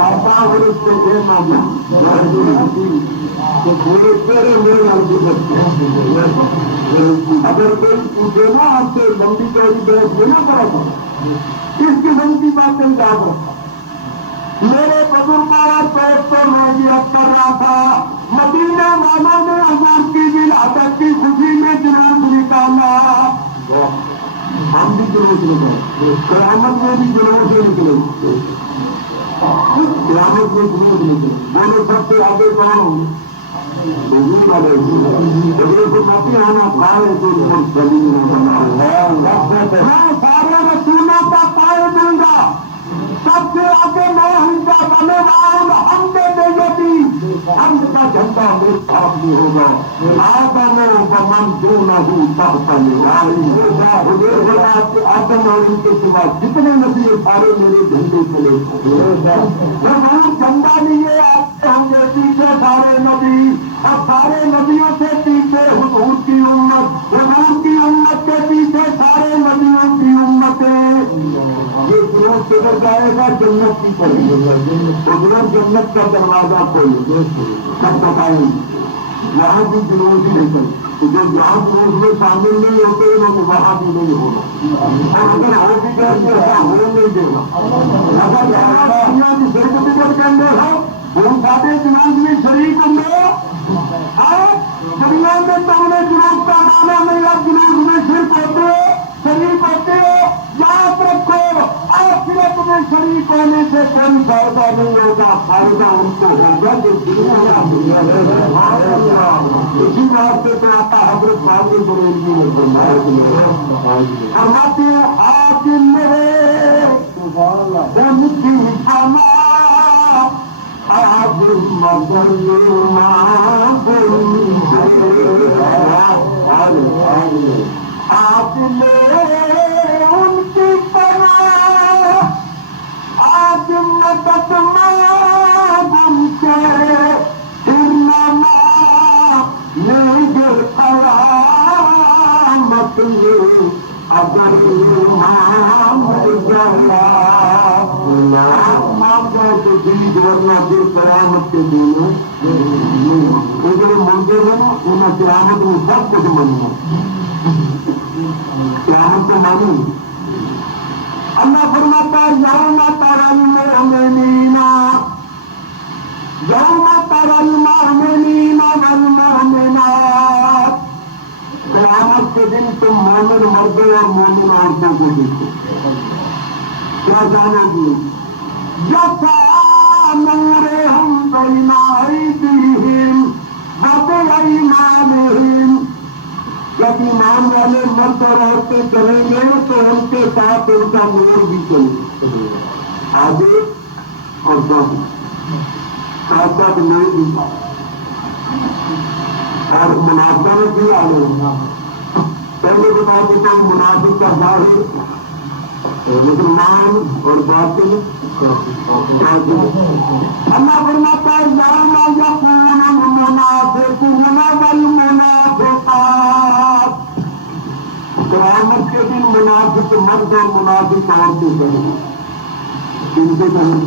ایسا عرس سے یہ تو پورے چہرے میں اگر کوئی پوچھے نا آپ سے لمبی چوڑی بحث لینا پڑا تھا اس قسم کی باتیں یاد رکھا. میرے بزرگوں اور دوستوں میں بھی کر رہا تھا مدینہ والوں نے حضور کی ولادت کی خوشی میں جلوس نکالا. ہم بھی جلوس نکالے, قیامت میں بھی جلوس نکلے. قیامت میں جلوس نکلے. بولے سب سے آگے کون ہوں گے؟ سارے رسولوں کا پائے دوں گا. سب سے آگے میں ہوں گا بنے رام ہم دے دیں. ہم کا جھنڈا میرے ساتھ بھی ہوگا. آدم من جو نہ ہوں سب آدم اور ان کے سوا جتنے نبی سارے میرے جھنڈے چلے. ضرور جھنڈا لیے آتے ہوں گے پیچھے سارے نبی, اور سارے نبیوں سے پیچھے حضور کی امت, حضور کی امت کے پیچھے سارے نبیوں کی امتیں. یہ جلوس کدھر جائے گا؟ جنت کی طرف. حضور جنت کا دروازہ کھولے سب بتائیں گے. یہاں بھی جلوس ہی نہیں کرے. جو جہاں جلوس میں شامل نہیں ہوتے انہوں نے وہاں بھی نہیں ہونا. اور اگر ہو بھی گئے تو ایسا ہو نہیں دینا. اگر دنیا کی سرٹیفکیٹ کے اندر ہے وہ سارے جلوس میں شریک ہوں گے. دنیا میں تو انہیں جلوس کا مانا نہیں, اب جلوس میں شرک ہوتے شریک ہوتے. یاد رکھو آخرت میں شریک ہونے سے کوئی فائدہ نہیں ہوگا. فائدہ ان کو ہوگا جو اسی بات سے تو آتا حضرت صاحب بریلوی نے فرماتے ہیں آج میرے دم کی فنا آج مگر آج لے ان کی پناہ, آج مدد مانگ سے لے گر قیامت اگر مانگے تو دلی ورنہ پھر قیامت کے دنوں ادھر منگے ہیں انہیں قیامت میں سب کچھ مننا. قیامت کو مانی. اللہ فرماتا یوم تری المؤمنین یوم تری المؤمنین والمؤمنات دن تم مومن مردوں اور مومن عورتوں کو دیکھو، کیا جانو گی؟ یسعی نورہم بین ایدیہم وبایمانہم، جب ایمان والے مرد اور عورتیں چلیں گے تو ان کے ساتھ ان کا نور بھی چلے گا، آگے اور ساتھ ساتھ نور بھی اور منافقہ میں بھی آ رہے ہیں۔ پہلے بتا دیتا ہوں منافق کا ظاہر مسلمان اور باطن اللہ فرماتا ہے یوم یقول المنافقون والمنافقات، قیامت کے دن منافق مرد اور منافق عورتیں کریں گے، ان سے کہیں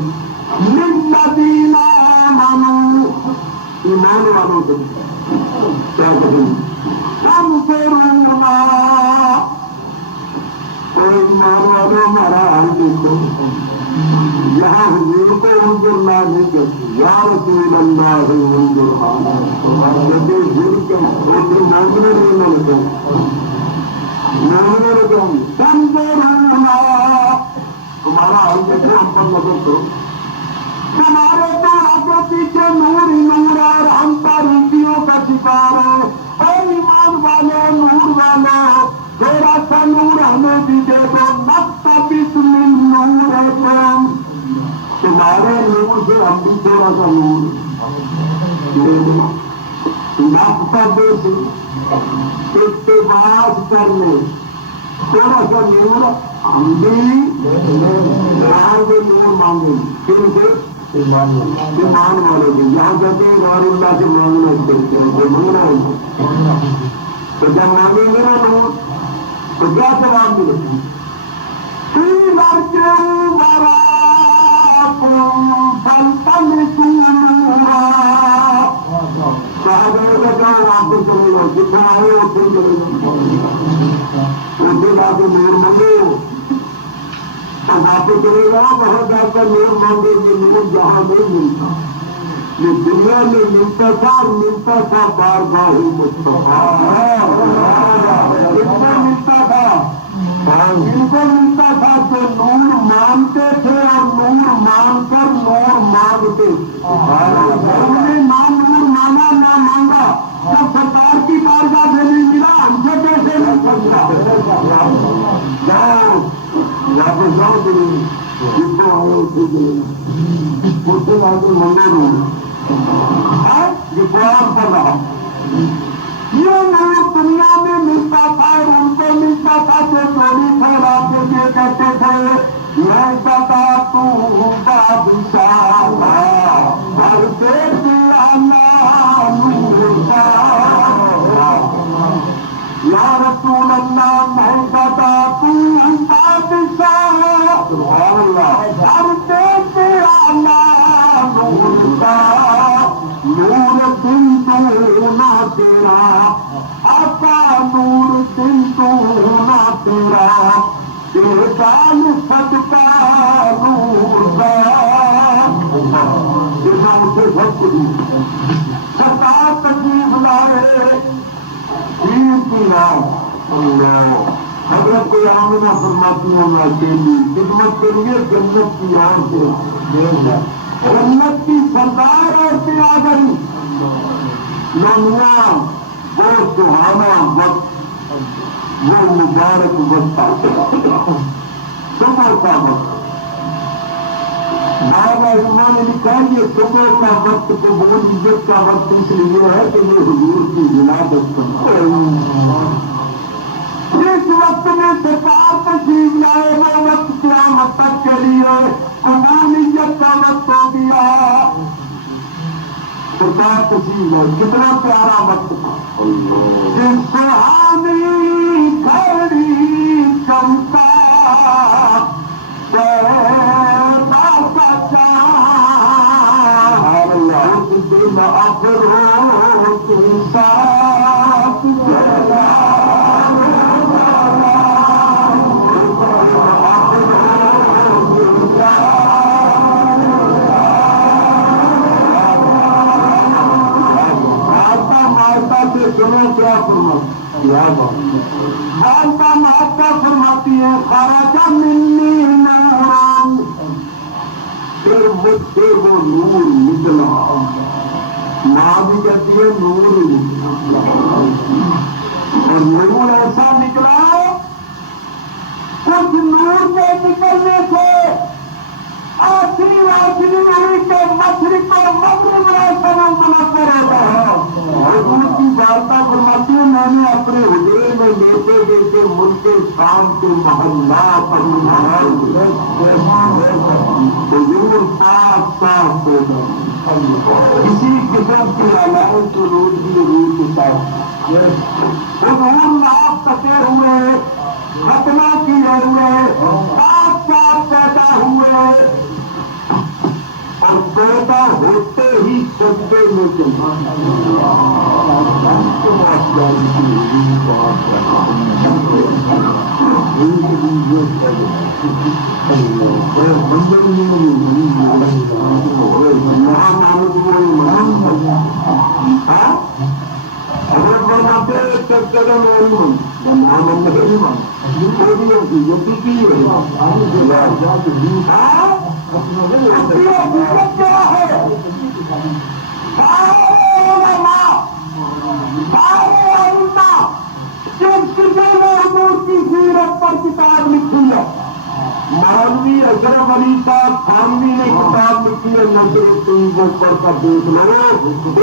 للذین آمنوا، ایمان والوں سے کیا کہیں انظرونا، تو ایمان والوں ہمارا حال دیکھو، یہاں حضور کو انظرنا نہیں کہتے، یا رسول اللہ انظرنا، جیسے حضور کے مومنوں نے لگے انظرونا، تمہارا حال دیکھو، ہم پر نظر کرو، تمہارے تو آگے پیچھے نور ہی نور اور ہم تاریکیوں کا شکار ہے، اے ایمان والے نور والے تھوڑا سا نور ہمیں بھی دے دو، نقتبس من نورکم، تمہارے نور سے ہم بھی تھوڑا سا نور دے دو، نقتبس اقتباس کر لے، تھوڑا سا نور ہم بھی نور مانگیں، کن سے؟ ایمان والے کو، یہاں کہتے ہیں غیر اللہ سے مانگنا کرتے ہیں، کوئی منگنا ہے تو جب مانگیں گے نا نور تو کیا جواب ملے گی؟ واپس چلے جاؤ، جتنا آئے اتنے چلے جاؤ، اسے لا کے نور مانگو، واپس چلے جاؤ، وہاں جا کر نور مانگے گے، نور جہاں نہیں ملتا، یہ دنیا میں ملتا تھا بار بار ہی مصطفیٰ، ان کو ملتا تھا جو نور مانتے تھے اور نور مان کر نور مانگتے، ہم نے نہ نور مانا نہ مانگا، جب سرکار کی بارگاہ سے نہیں ملا ہم سے کیسے نہیں سکتا، جاؤ واپس جاؤ، جس کو آئے اسے چلے جاؤ، اس سے آگے منگا نہیں، یہ قرآن پڑھ رہا، یہ نور دنیا میں ملتا تھا اور ان کو ملتا تھا جو چوری پھیلا کے یہ کہتے تھے میں بتا تو بادشاہ ہر دیکھ یا رسول اللہ میں بتا تو بادشاہ سبحان اللہ ہر دیکھ نور دن دونا تیرا آقا، نور دن دونا تیرا، جال صدقہ نور دا، جیسا مجھے سب کچھ ستا تجیب لائے پیر کی رات، حضرت کو آمنہ فرماتی ہوں میں اکیلی خدمت کے لیے جنت کی آن سے جنت کی سردار عورتیں آ گئی، لمحہ وہ سہانا وقت، وہ مبارک وقت، صبح کا وقت، بابا علماء نے لکھا یہ صبح کا وقت قبول عزت کا وقت اس لیے ہے کہ یہ حضور کی ولادت کا جس وقت میں سرکار تشریف لائے وہ وقت قیامت تک کے لیے قبولیت کا وقت ہو گیا، سرکار تشریف لائے، کتنا پیارا وقت تھا، جس سہانی کھڑی چمکا دل افروز کے ساتھ سنو کیا فرما والدہ محبت فرماتی ہے خراجہ منی نور، پھر مجھ سے وہ نور نکلا. ماں بھی کہتی ہے نور نکلا، اور نور ایسا نکلا کچھ نور کے نکلنے سے آخری ہوئی کہ مشرق کو مغرب میں سنم منظر ہوتا ہے. حضور کی والدہ فرماتی ہے میں نے اپنے حجرے میں لیتے لیتے ملک شام کے محلات حضور صاف صاف ہو گئے. کسی قسم کی علائم سرود کی روح کے ساتھ حضور ناپ کٹے ہوئے، ختمہ کیے ہوئے، صاف صاف پیدا ہوئے، اور پیدا ہوتے ہی سجدے میں چلا. اگر بناتے سب جگہ میری من نام نہیں مان کی ہے. کیا ہے جس کسی نے حضور کی سیرت پر کتاب لکھی ہے، مولوی اشرف علی صاحب خانوی نے کتاب لکھی ہے نظر کو پڑھ کر دیکھ لو.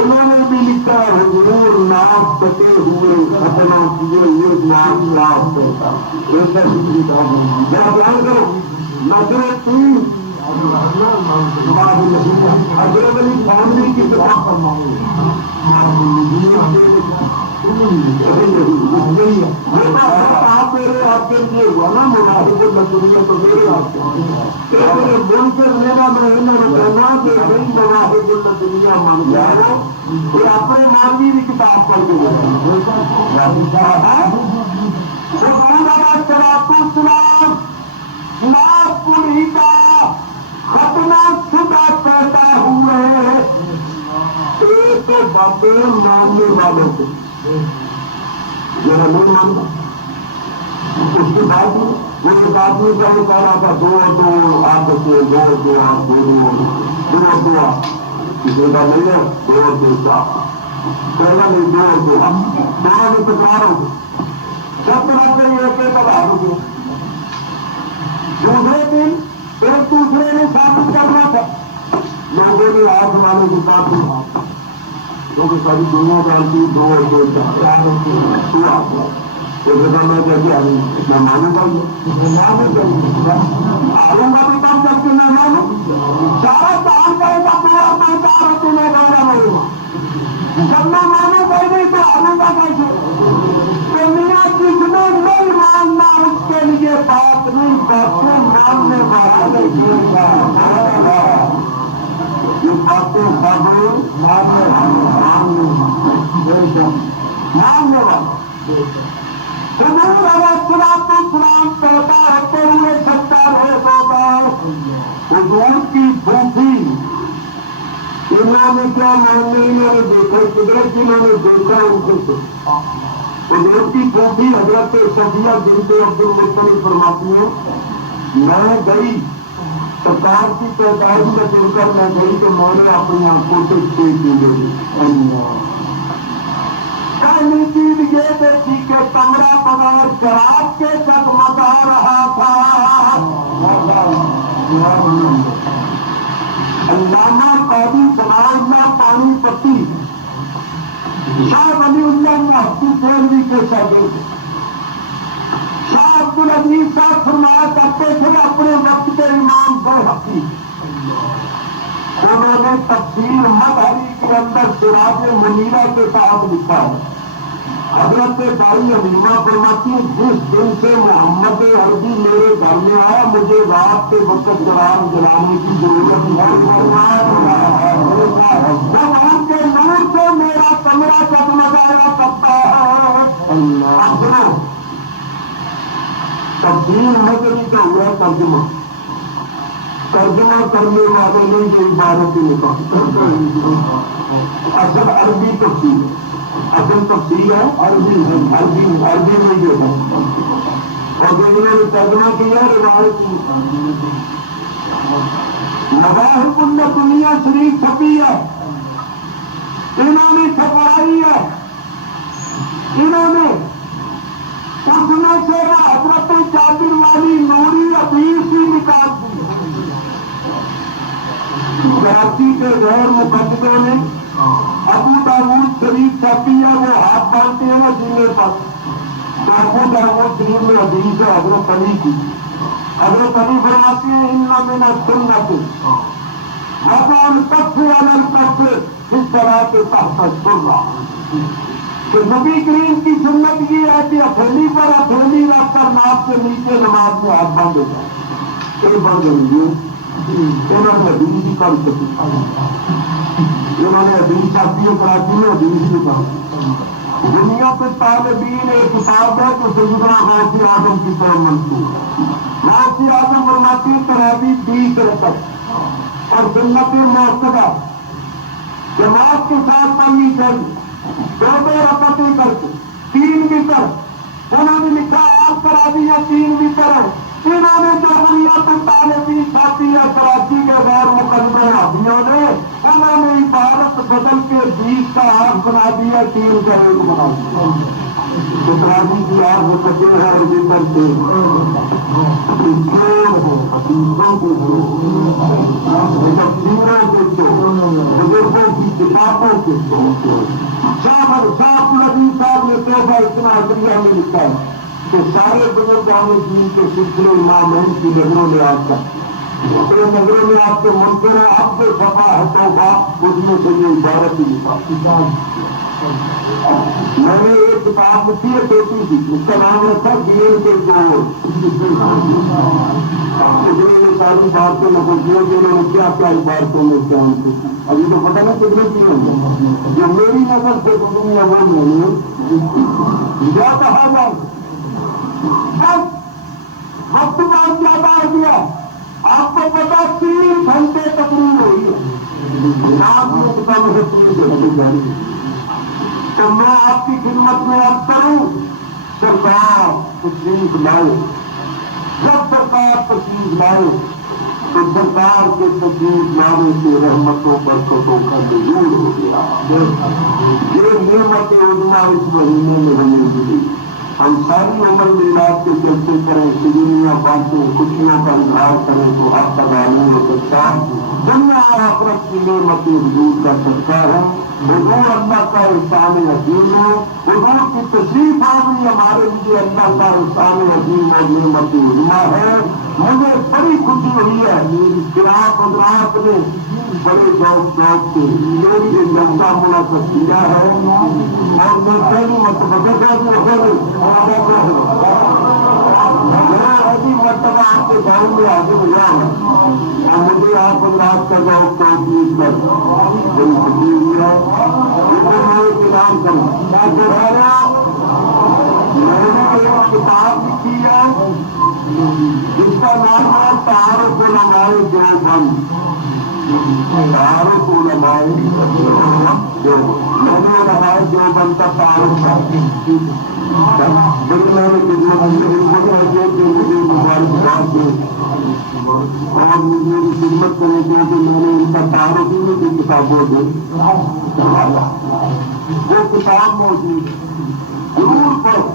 انہوں نے بھی لکھا ہے حضور ناپ کٹے ہوئے ختمہ کیے ہوئے نام ناپ کرتا ایسا کسی کتاب یا بیان کرو نظر حضرت علی خانوی کی کتاب آپ کے لیے ہوا نا مراحب الدنیا تو میرے آپ منکر لینا میں انہوں نے کہنا کہ بھائی مراحب الدنیا مان جاؤ یہ اپنے مانوی کی کتاب پڑھ کے سلام ناپ پوری کا ختمہ شدہ پیدا ہوئے ایک باتیں ماننے والوں کو میرا نہیں مانتا. اس کے بعد وہ ایک آدمی کا وہ کہہ رہا تھا دو آپ بچے دو آپ کسی کا نہیں ہے دو چار پہلا نہیں دو دونوں میں تکرار ہو گئی. سب طرح سے یہ ایک تباہ ہو گیا. دوسرے دن ایک دوسرے نے ثابت کرنا تھا لوگوں نے آسمانوں کی بات نہیں کیونکہ ساری دنیا جانتی دو چار میں کہتے میں مانوں گا آؤں گا بھی کم کر کے میں مانوں سارا کام کرے گا تو میں گانا مانوں گا. جب میں مانوں گا نہیں تو آؤں گا کیسے؟ تو میاں جس نے نہیں ماننا اس کے لیے بات نہیں باتیں ماننے والا نہیں یہ باتیں خبریں ماننے والا. حضور علیہ السلام پیدا ہوتے ہوئے سچا رہے ہوگا. حضور کی پھوپھی انہوں نے کیا ماننے انہوں نے دیکھا قدرت انہوں نے دیکھا ان کو. حضور کی پھوپھی حضرت صفیہ بنت عبد المطلب فرماتی ہیں میں گئی سرکار کی پیدائش کا چل کر میں گئی تو میں نے اپنی آنکھوں سے پہلی چیز یہ دیکھی کہ کمرہ بغیر شراب کے جگمگا رہا تھا. علامہ قاضی ثناء اللہ پانی پتی شاہ ولی اللہ محفوظ دہلوی کے شاگرد شاہ عبدالعزیز صاحب فرمایا کرتے تھے اپنے وقت کے امام بیہقی انہوں نے تفسیر مظہری کے اندر سراج منیرہ کے ساتھ لکھا ہے. حضرت دائی حلیمہ فرماتی ہیں جس دن سے محمد عربی میرے گھر میں آیا مجھے رات کے وقت چراغ جلانے کی ضرورت بھگوان کے نور سے میرا کمرہ جگمگایا کرتا ہے. تفسیر مظہری کا ہوا ترجمہ کرنے والے نے یہ عبارت نکال اصل عربی تفسیر اصل تفصیل ہے عربی میں جو ہے، اور جنہوں نے ترجمہ کیا روایت مواہب اللہ دنیا شریف چھپی ہے، انہوں نے چھپائی ہے، انہوں نے اس میں سے وہ حضرت جابر والی نوری حدیث ہی نکال دی۔ کراچی کے غیر مقدموں نے ابو داؤد شریف چھپی ہے، وہ ہاتھ باندھتے ہیں نا سینے پر، تو ابو داؤد شریف میں حدیث ہے حضرت علی کی، حضرت علی فرماتے ہیں ان من السنت وقال کف علی الکف اس طرح کے تحت السرہ، کہ نبی کریم کی سنت یہ ہے کہ ہتھیلی پر ہتھیلی رکھ کر ناک کے نیچے نماز میں ہاتھ باندھے جائے، یہ بند رہی انہوں نے حدیث ہی کر سکی، انہوں نے حدیث چھاپی کراچی میں حدیث ہی کر دنیا کے طالبین ایک کتاب ہے تو سیدنا غوث اعظم کی طرف منسوب، غوث اعظم فرماتے ہیں تراویح 20 رکعت اور سنت موقدہ جماعت کے ساتھ پڑھنی چاہیے، 2 رکعتیں کر کے 3 وتر، انہوں نے لکھا آپ تراویح 3 وتر ہے، انہوں نے جو بنیاد طالبین چھاپی ہے کراچی کے غیر مقدمہ حدیوں نے، انہوں نے عبارت بدل کے 20 کا آگ بنا دیا، 3 کا 1 بنا دیا، تراویح کی آگ بچے ہیں اور یہ کرتے حدیثوں کے تفسیروں کے بزرگوں کی کتابوں کے شاہ نبی صاحب نے توبہ اتنا عدلیہ میں لکھا ہے کہ سارے بزرگان دین کے سلسلے امامین کی نظروں میں آپ کا اپنے نظروں میں آپ کے منکر ہے، آپ کے صفا ہے توبہ، اس میں سے یہ عبارت ہی لکھا۔ میں نے ایک کتاب لکھی ہے چھوٹی سی، اس کا نام رکھا دین کے جوڑ، جنہوں نے ساری باتیں نقل کی، جنہوں نے کیا کیا عبارتوں میں بیان کی، ابھی تو پتہ نہیں کتنے کی ہیں، جو میری نظر سے گزری ہے وہ میں نے کیا کہا جائے، بس وقت بہت زیادہ ہو گیا، آپ کو پتا 3 گھنٹے تقریر ہوئی ہے، رات میں کتاب سے 3 گھنٹے جاری، تو میں آپ کی خدمت میں عرض کروں سرکار تشریف لاؤ، جب سرکار تشریف لاؤ تو سرکار کے تشریف لانے سے رحمتوں برکتوں کا نزول ہو گیا، یہ نعمت عظمیٰ اس مہینے میں ہمیں ملی، ہم ساری عمر میلاد کے چرچے کریں، سجنیاں بانٹیں، خوشیوں کا اظہار کریں تو آپ کا نہیں ہو سکتا، دنیا اور آخرت کی نعمت حضور کا صدقہ ہے، حضور اللہ کا احسان عظیم ہے، حضور کی تشریف آوری ہمارے لیے اللہ کا احسان عظیم اور نعمت عظمیٰ ہے۔ مجھے بڑی خوشی ہوئی ہے کہ آپ حضرات نے بڑے ذوق سے میری نقطہ منعقد کیا ہے، اور میں پہلی مرتبہ ایسی مرتبہ آپ کے گاؤں میں حاضر ہوا ہوں، اور مجھے آپ حضرات کا ذوق توفیق کر بڑی خوشی ہوئی ہے، لیکن میں اعلان کروں میں نے ایک کتاب لکھی ہے جس کا نام ہے تعارف علماء دیوبند، تعارف علماء دیوبند، میں نے علماء دیوبند کا تعارف کیا، لیکن میں نے مجھے مبارکباد دے اور مجھے خدمت کرنے کے کہ میں نے ان کا تعارف ہی نہیں کی کتابوں سے وہ کتاب موجود ضرور پڑھو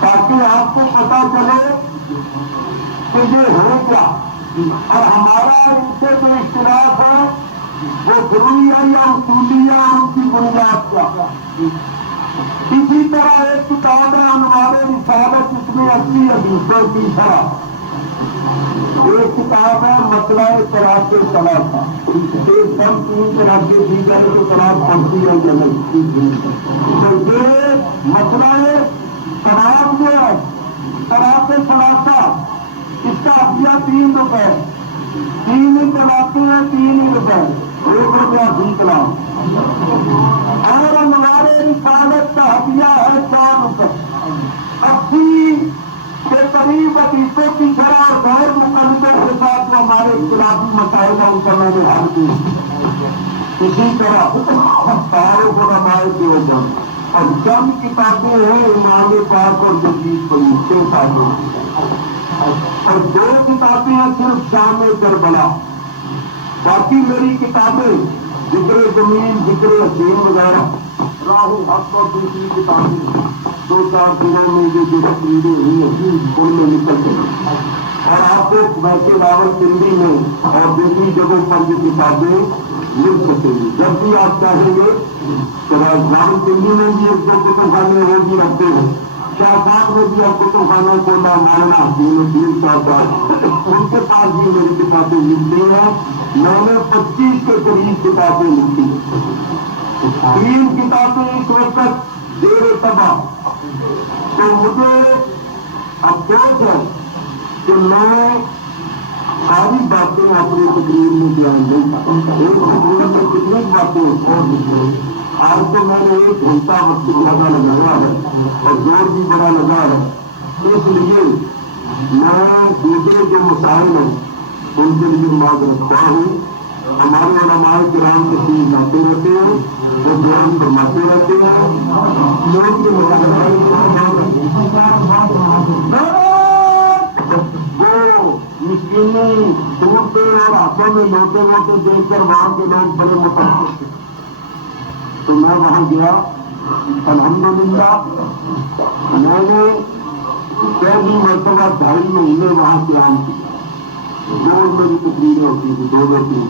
تاکہ آپ کو پتا چلے کہ یہ ہے کیا، اور ہمارا ان سے جو اختلاف ہے وہ ضروری ہے یا اصولی ہے، اور ان کی بنیاد کیا۔ اسی طرح ایک کتاب ہے انوار رسالت، اس میں 80 حدیثوں کی شرح، ایک کتاب ہے مسئلہ طلاق ثلاثہ، ایک سب 3 طرح کے دیگر کے طلاق پڑتی ہے یا نہیں، تو یہ مسئلہ طلاق جو ہے طلاق ثلاثہ، اس کا عطیہ 3 روپے، 3 ہی طلاقیں ہیں، 3 ہی روپے، 1 روپیہ فی طلاق، اور انوار رسالت کا ہدیہ ہے 4 روپے، 80 کے قریب حدیثوں کی شرح اور غیر مقدمے کے ساتھ جو ہمارے اختلافی مسائل ہیں ان کا میں نے حل کی، اسی طرح تعارف علماء دیوبند اور چند کتابیں ہیں امام پاک اور جدید پڑھی 6 سالوں اور 2 کتابیں ہیں صرف جامع کربلا. باقی میری کتابیں ذکر زمین ذکر حسین وغیرہ راہ حق اور دوسری کتابیں 2-4 دنوں میں جو تقریریں ہوئی ہیں ان میں نکل گئی اور آپ کو ویسے راول پنڈی میں اور دوسری جگہوں پر یہ کتابیں مل سکیں گی. جب بھی آپ چاہیں گے تو راول پنڈی میں بھی 1-2 کتب خانے وہ بھی رکھتے ہیں. شاہ صاحب میں بھی آپ کتب خانوں کو مولانا حسین صاحب ان کے پاس بھی میری کتابیں ملتی ہیں. میں نے 25 کے قریب کتابیں لکھی ہیں. 3 کتابیں اس وقت زیر تباہ. تو مجھے افسوس ہے کہ میں ساری باتیں اپنی تقریر میں بیان نہیں کرتا. ایک تقریر میں کتنی باتیں اور آج تو میں نے 1 گھنٹہ وقت زیادہ لگایا ہے اور زور بھی بڑا لگا ہے. اس لیے میں دوسرے جو مسائل ہیں ان کے لیے معذرت خواہ ہوں. ہمارے علماء کرام کے چیز لاتے رہتے ہیں وہ بیان فرماتے رہتے ہیں. لوگ کے وہ مسکینی ڈھونڈتے اور ہاتھوں میں لوٹے لوٹے دیکھ کر وہاں کے لوگ بڑے متاثر تھے. تو میں وہاں گیا. الحمدللہ میں نے پہلی مرتبہ 2.5 مہینے وہاں قیام کیا. روز میری تقریریں ہوتی تھی 2-3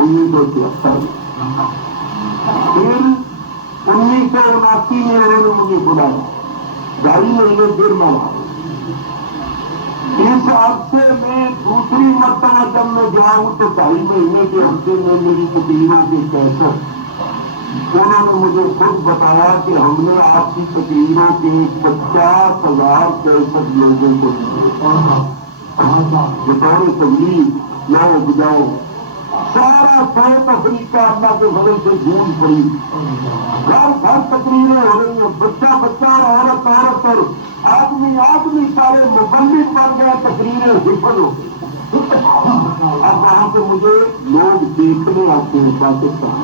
1973. پھر 1979 میں انہوں نے مجھے بلایا. 2.5 مہینے پھر میں وہاں. اس عرصے میں دوسری مرتبہ جب میں گیا ہوں تو 2.5 مہینے کے عرصے میں میری تقریروں کے کیسٹ انہوں نے مجھے خود بتایا کہ ہم نے آپ کی تقریروں کے 50,000 کیسٹ لوگوں کو بطور تبلیغ لو بجاؤ. سارا ساؤتھ افریقہ اللہ کے فضل سے گونج پڑی. گھر تقریریں ہو رہی ہیں. بچہ اور عورت اور آدمی سارے مبلغ بن گئے. تقریریں حفظ ہو گئی. اب وہاں سے مجھے لوگ دیکھنے آتے ہیں. پاکستان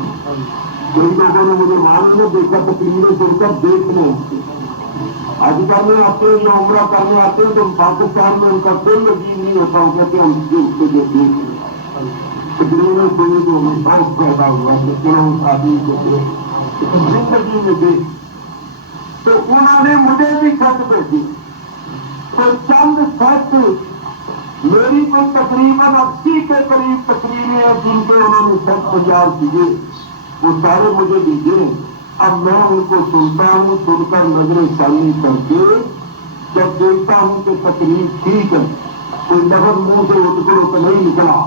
کئی لوگوں نے مجھے وہاں نے دیکھا تقریریں سن کر دیکھنے آتے ہیں. آج کرنے آتے ہیں یا عمرہ کرنے آتے ہیں تو پاکستان میں ان کا کوئی عجیب نہیں ہوتا. وہ کہتے ہیں ہم دیکھ کے دیکھ رہے ہیں تقریریں سنی تو ہمیں فرق پیدا ہوا کہ آدمی کو زندگی میں دیکھ. تو انہوں نے مجھے بھی خط بھیجی. تو چند خط میری تو تقریباً 80 کے قریب تقریریں ہیں جن کے انہوں نے خط تیار کیے وہ سارے مجھے دیجیے. اب میں ان کو سنتا ہوں. سن کر نظر ثانی کر کے جب دیکھتا ہوں کہ تقریر ٹھیک ہے کوئی لفظ منہ سے اٹھ کر نہیں نکلا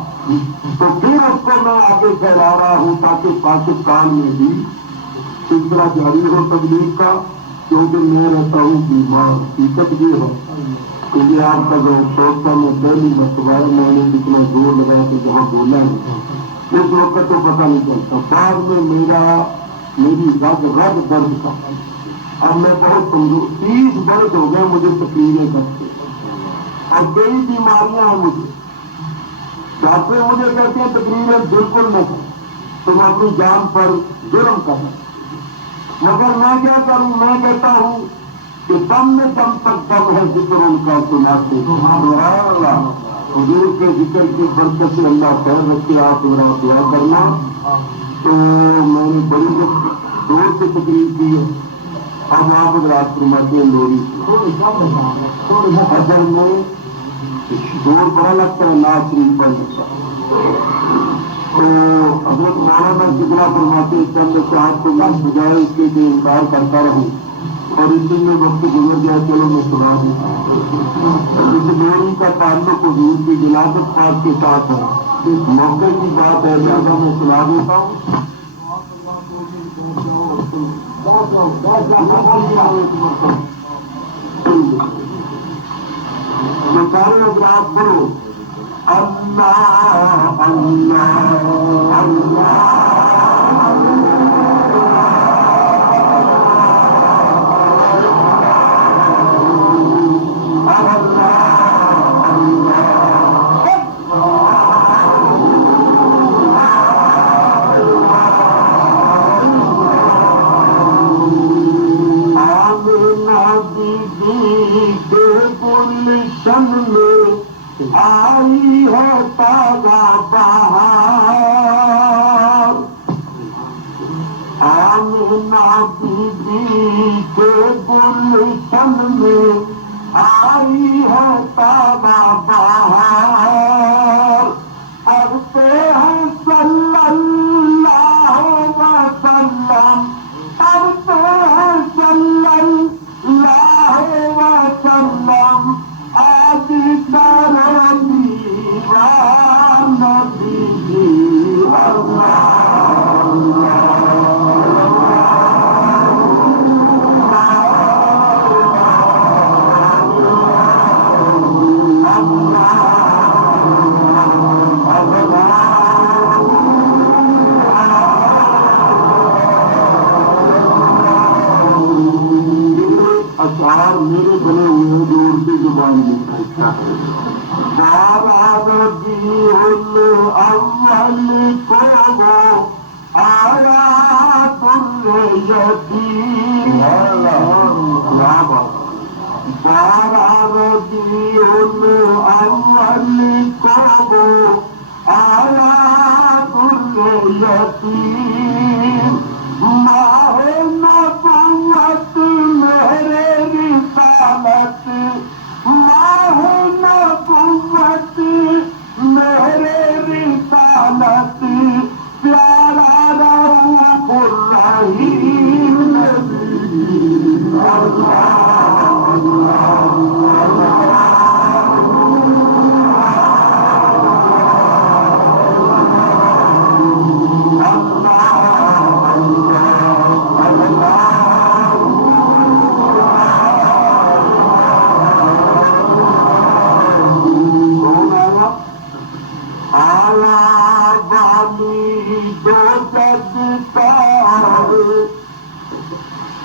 تو پھر اس کو میں آگے پھیلا رہا ہوں تاکہ پاکستان میں بھی سلسلہ جاری ہو تبلیغ کا. کیونکہ میں رہتا ہوں بیمار. حقیقت یہ ہے کہ یہ آپ کا جو سوچتا میں پہلی مرتبہ میں نے جتنا زور لگایا کہ جہاں بولا ہے اس وقت تو پتہ نہیں چلتا. بعد میں میری رگ درد کا. اب میں بہت کمزور 30 برس ہو گئے مجھے تقریریں کرتے اور کئی بیماریاں ہیں مجھے. ڈاکٹر مجھے کہتے ہیں تقریریں بالکل نہ کریں تم اپنی جان پر جرم کرنا. مگر میں کیا کروں. میں کہتا ہوں کہ دم میں دم تک دم ہے ذکر ان کا سناتے حضور کے ذکر کی برکت سے اللہ خیر رکھے. آپ میرا دعا کرنا. تو میں نے بڑی دور سے تقریر کی ہے. اب آپ رات فرماتے ہیں لوری اصل میں زور بڑا لگتا ہے ناز شریف پر لگتا ہے. تو حضرت مولانا کتنا فرماتے چند صاحب کو میں بجائے اس کے لیے انکار کرتا رہوں اور اسی میں وقت گزر گیا. چلو میں سنا دوں. اس لوری کا تعلق حضور کی جنازت پاک کے ساتھ ہے. اس موقع کی بات ہے لہٰذا میں سنا دیتا ہوں. سارے حضرات بولو اللہ اللہ اللہ گلشن میں آئی ہے تابہ بہار پڑھتے ہیں صلی اللہ وسلم پڑھتے ہیں صلی اللہ وسلم آج کرو دیوان نبی جی اشعار میرے بنے ہوئے ہیں جو اردو زبان میں لکھا ہے اول کو آیات الیتیم ربیع الاول کو آیات الیتیم ماہ نبوت میرے رسالت ماہ نبوت میرے رسالت پیارا رؤوف الرحیم نبی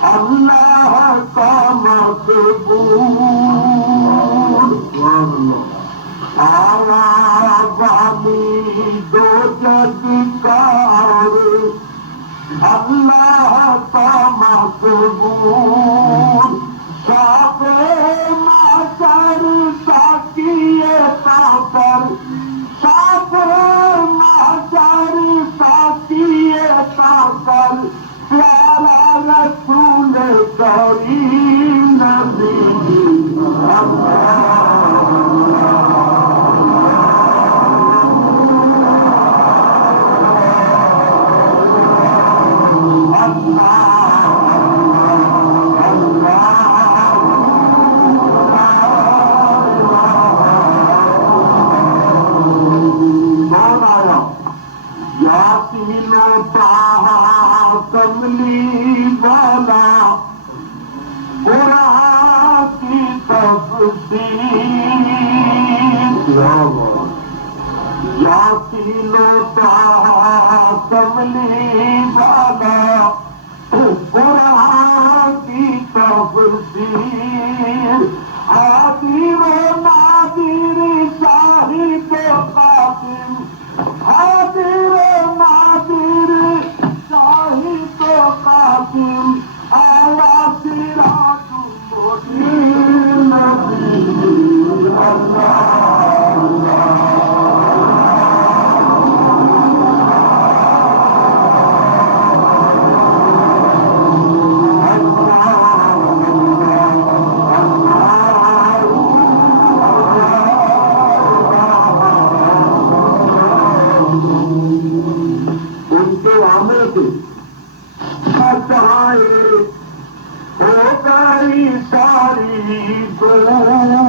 اللہ کا مقبول آیا والی دو جگ کار اللہ کا مقبول شاپ ماچر ساکیے کافر شاپ ماچر ساکیے کافر پیارا رسول کریم نبی کملی والا قرآن کی تفسیر یاسین و طٰہٰ کملی والا قرآن کی تفسیر حاضر و ناظر شاہد قاسم حاضر و ناظر شاہد قاسم آیا سراج المنیر نبی اللہ ساری دور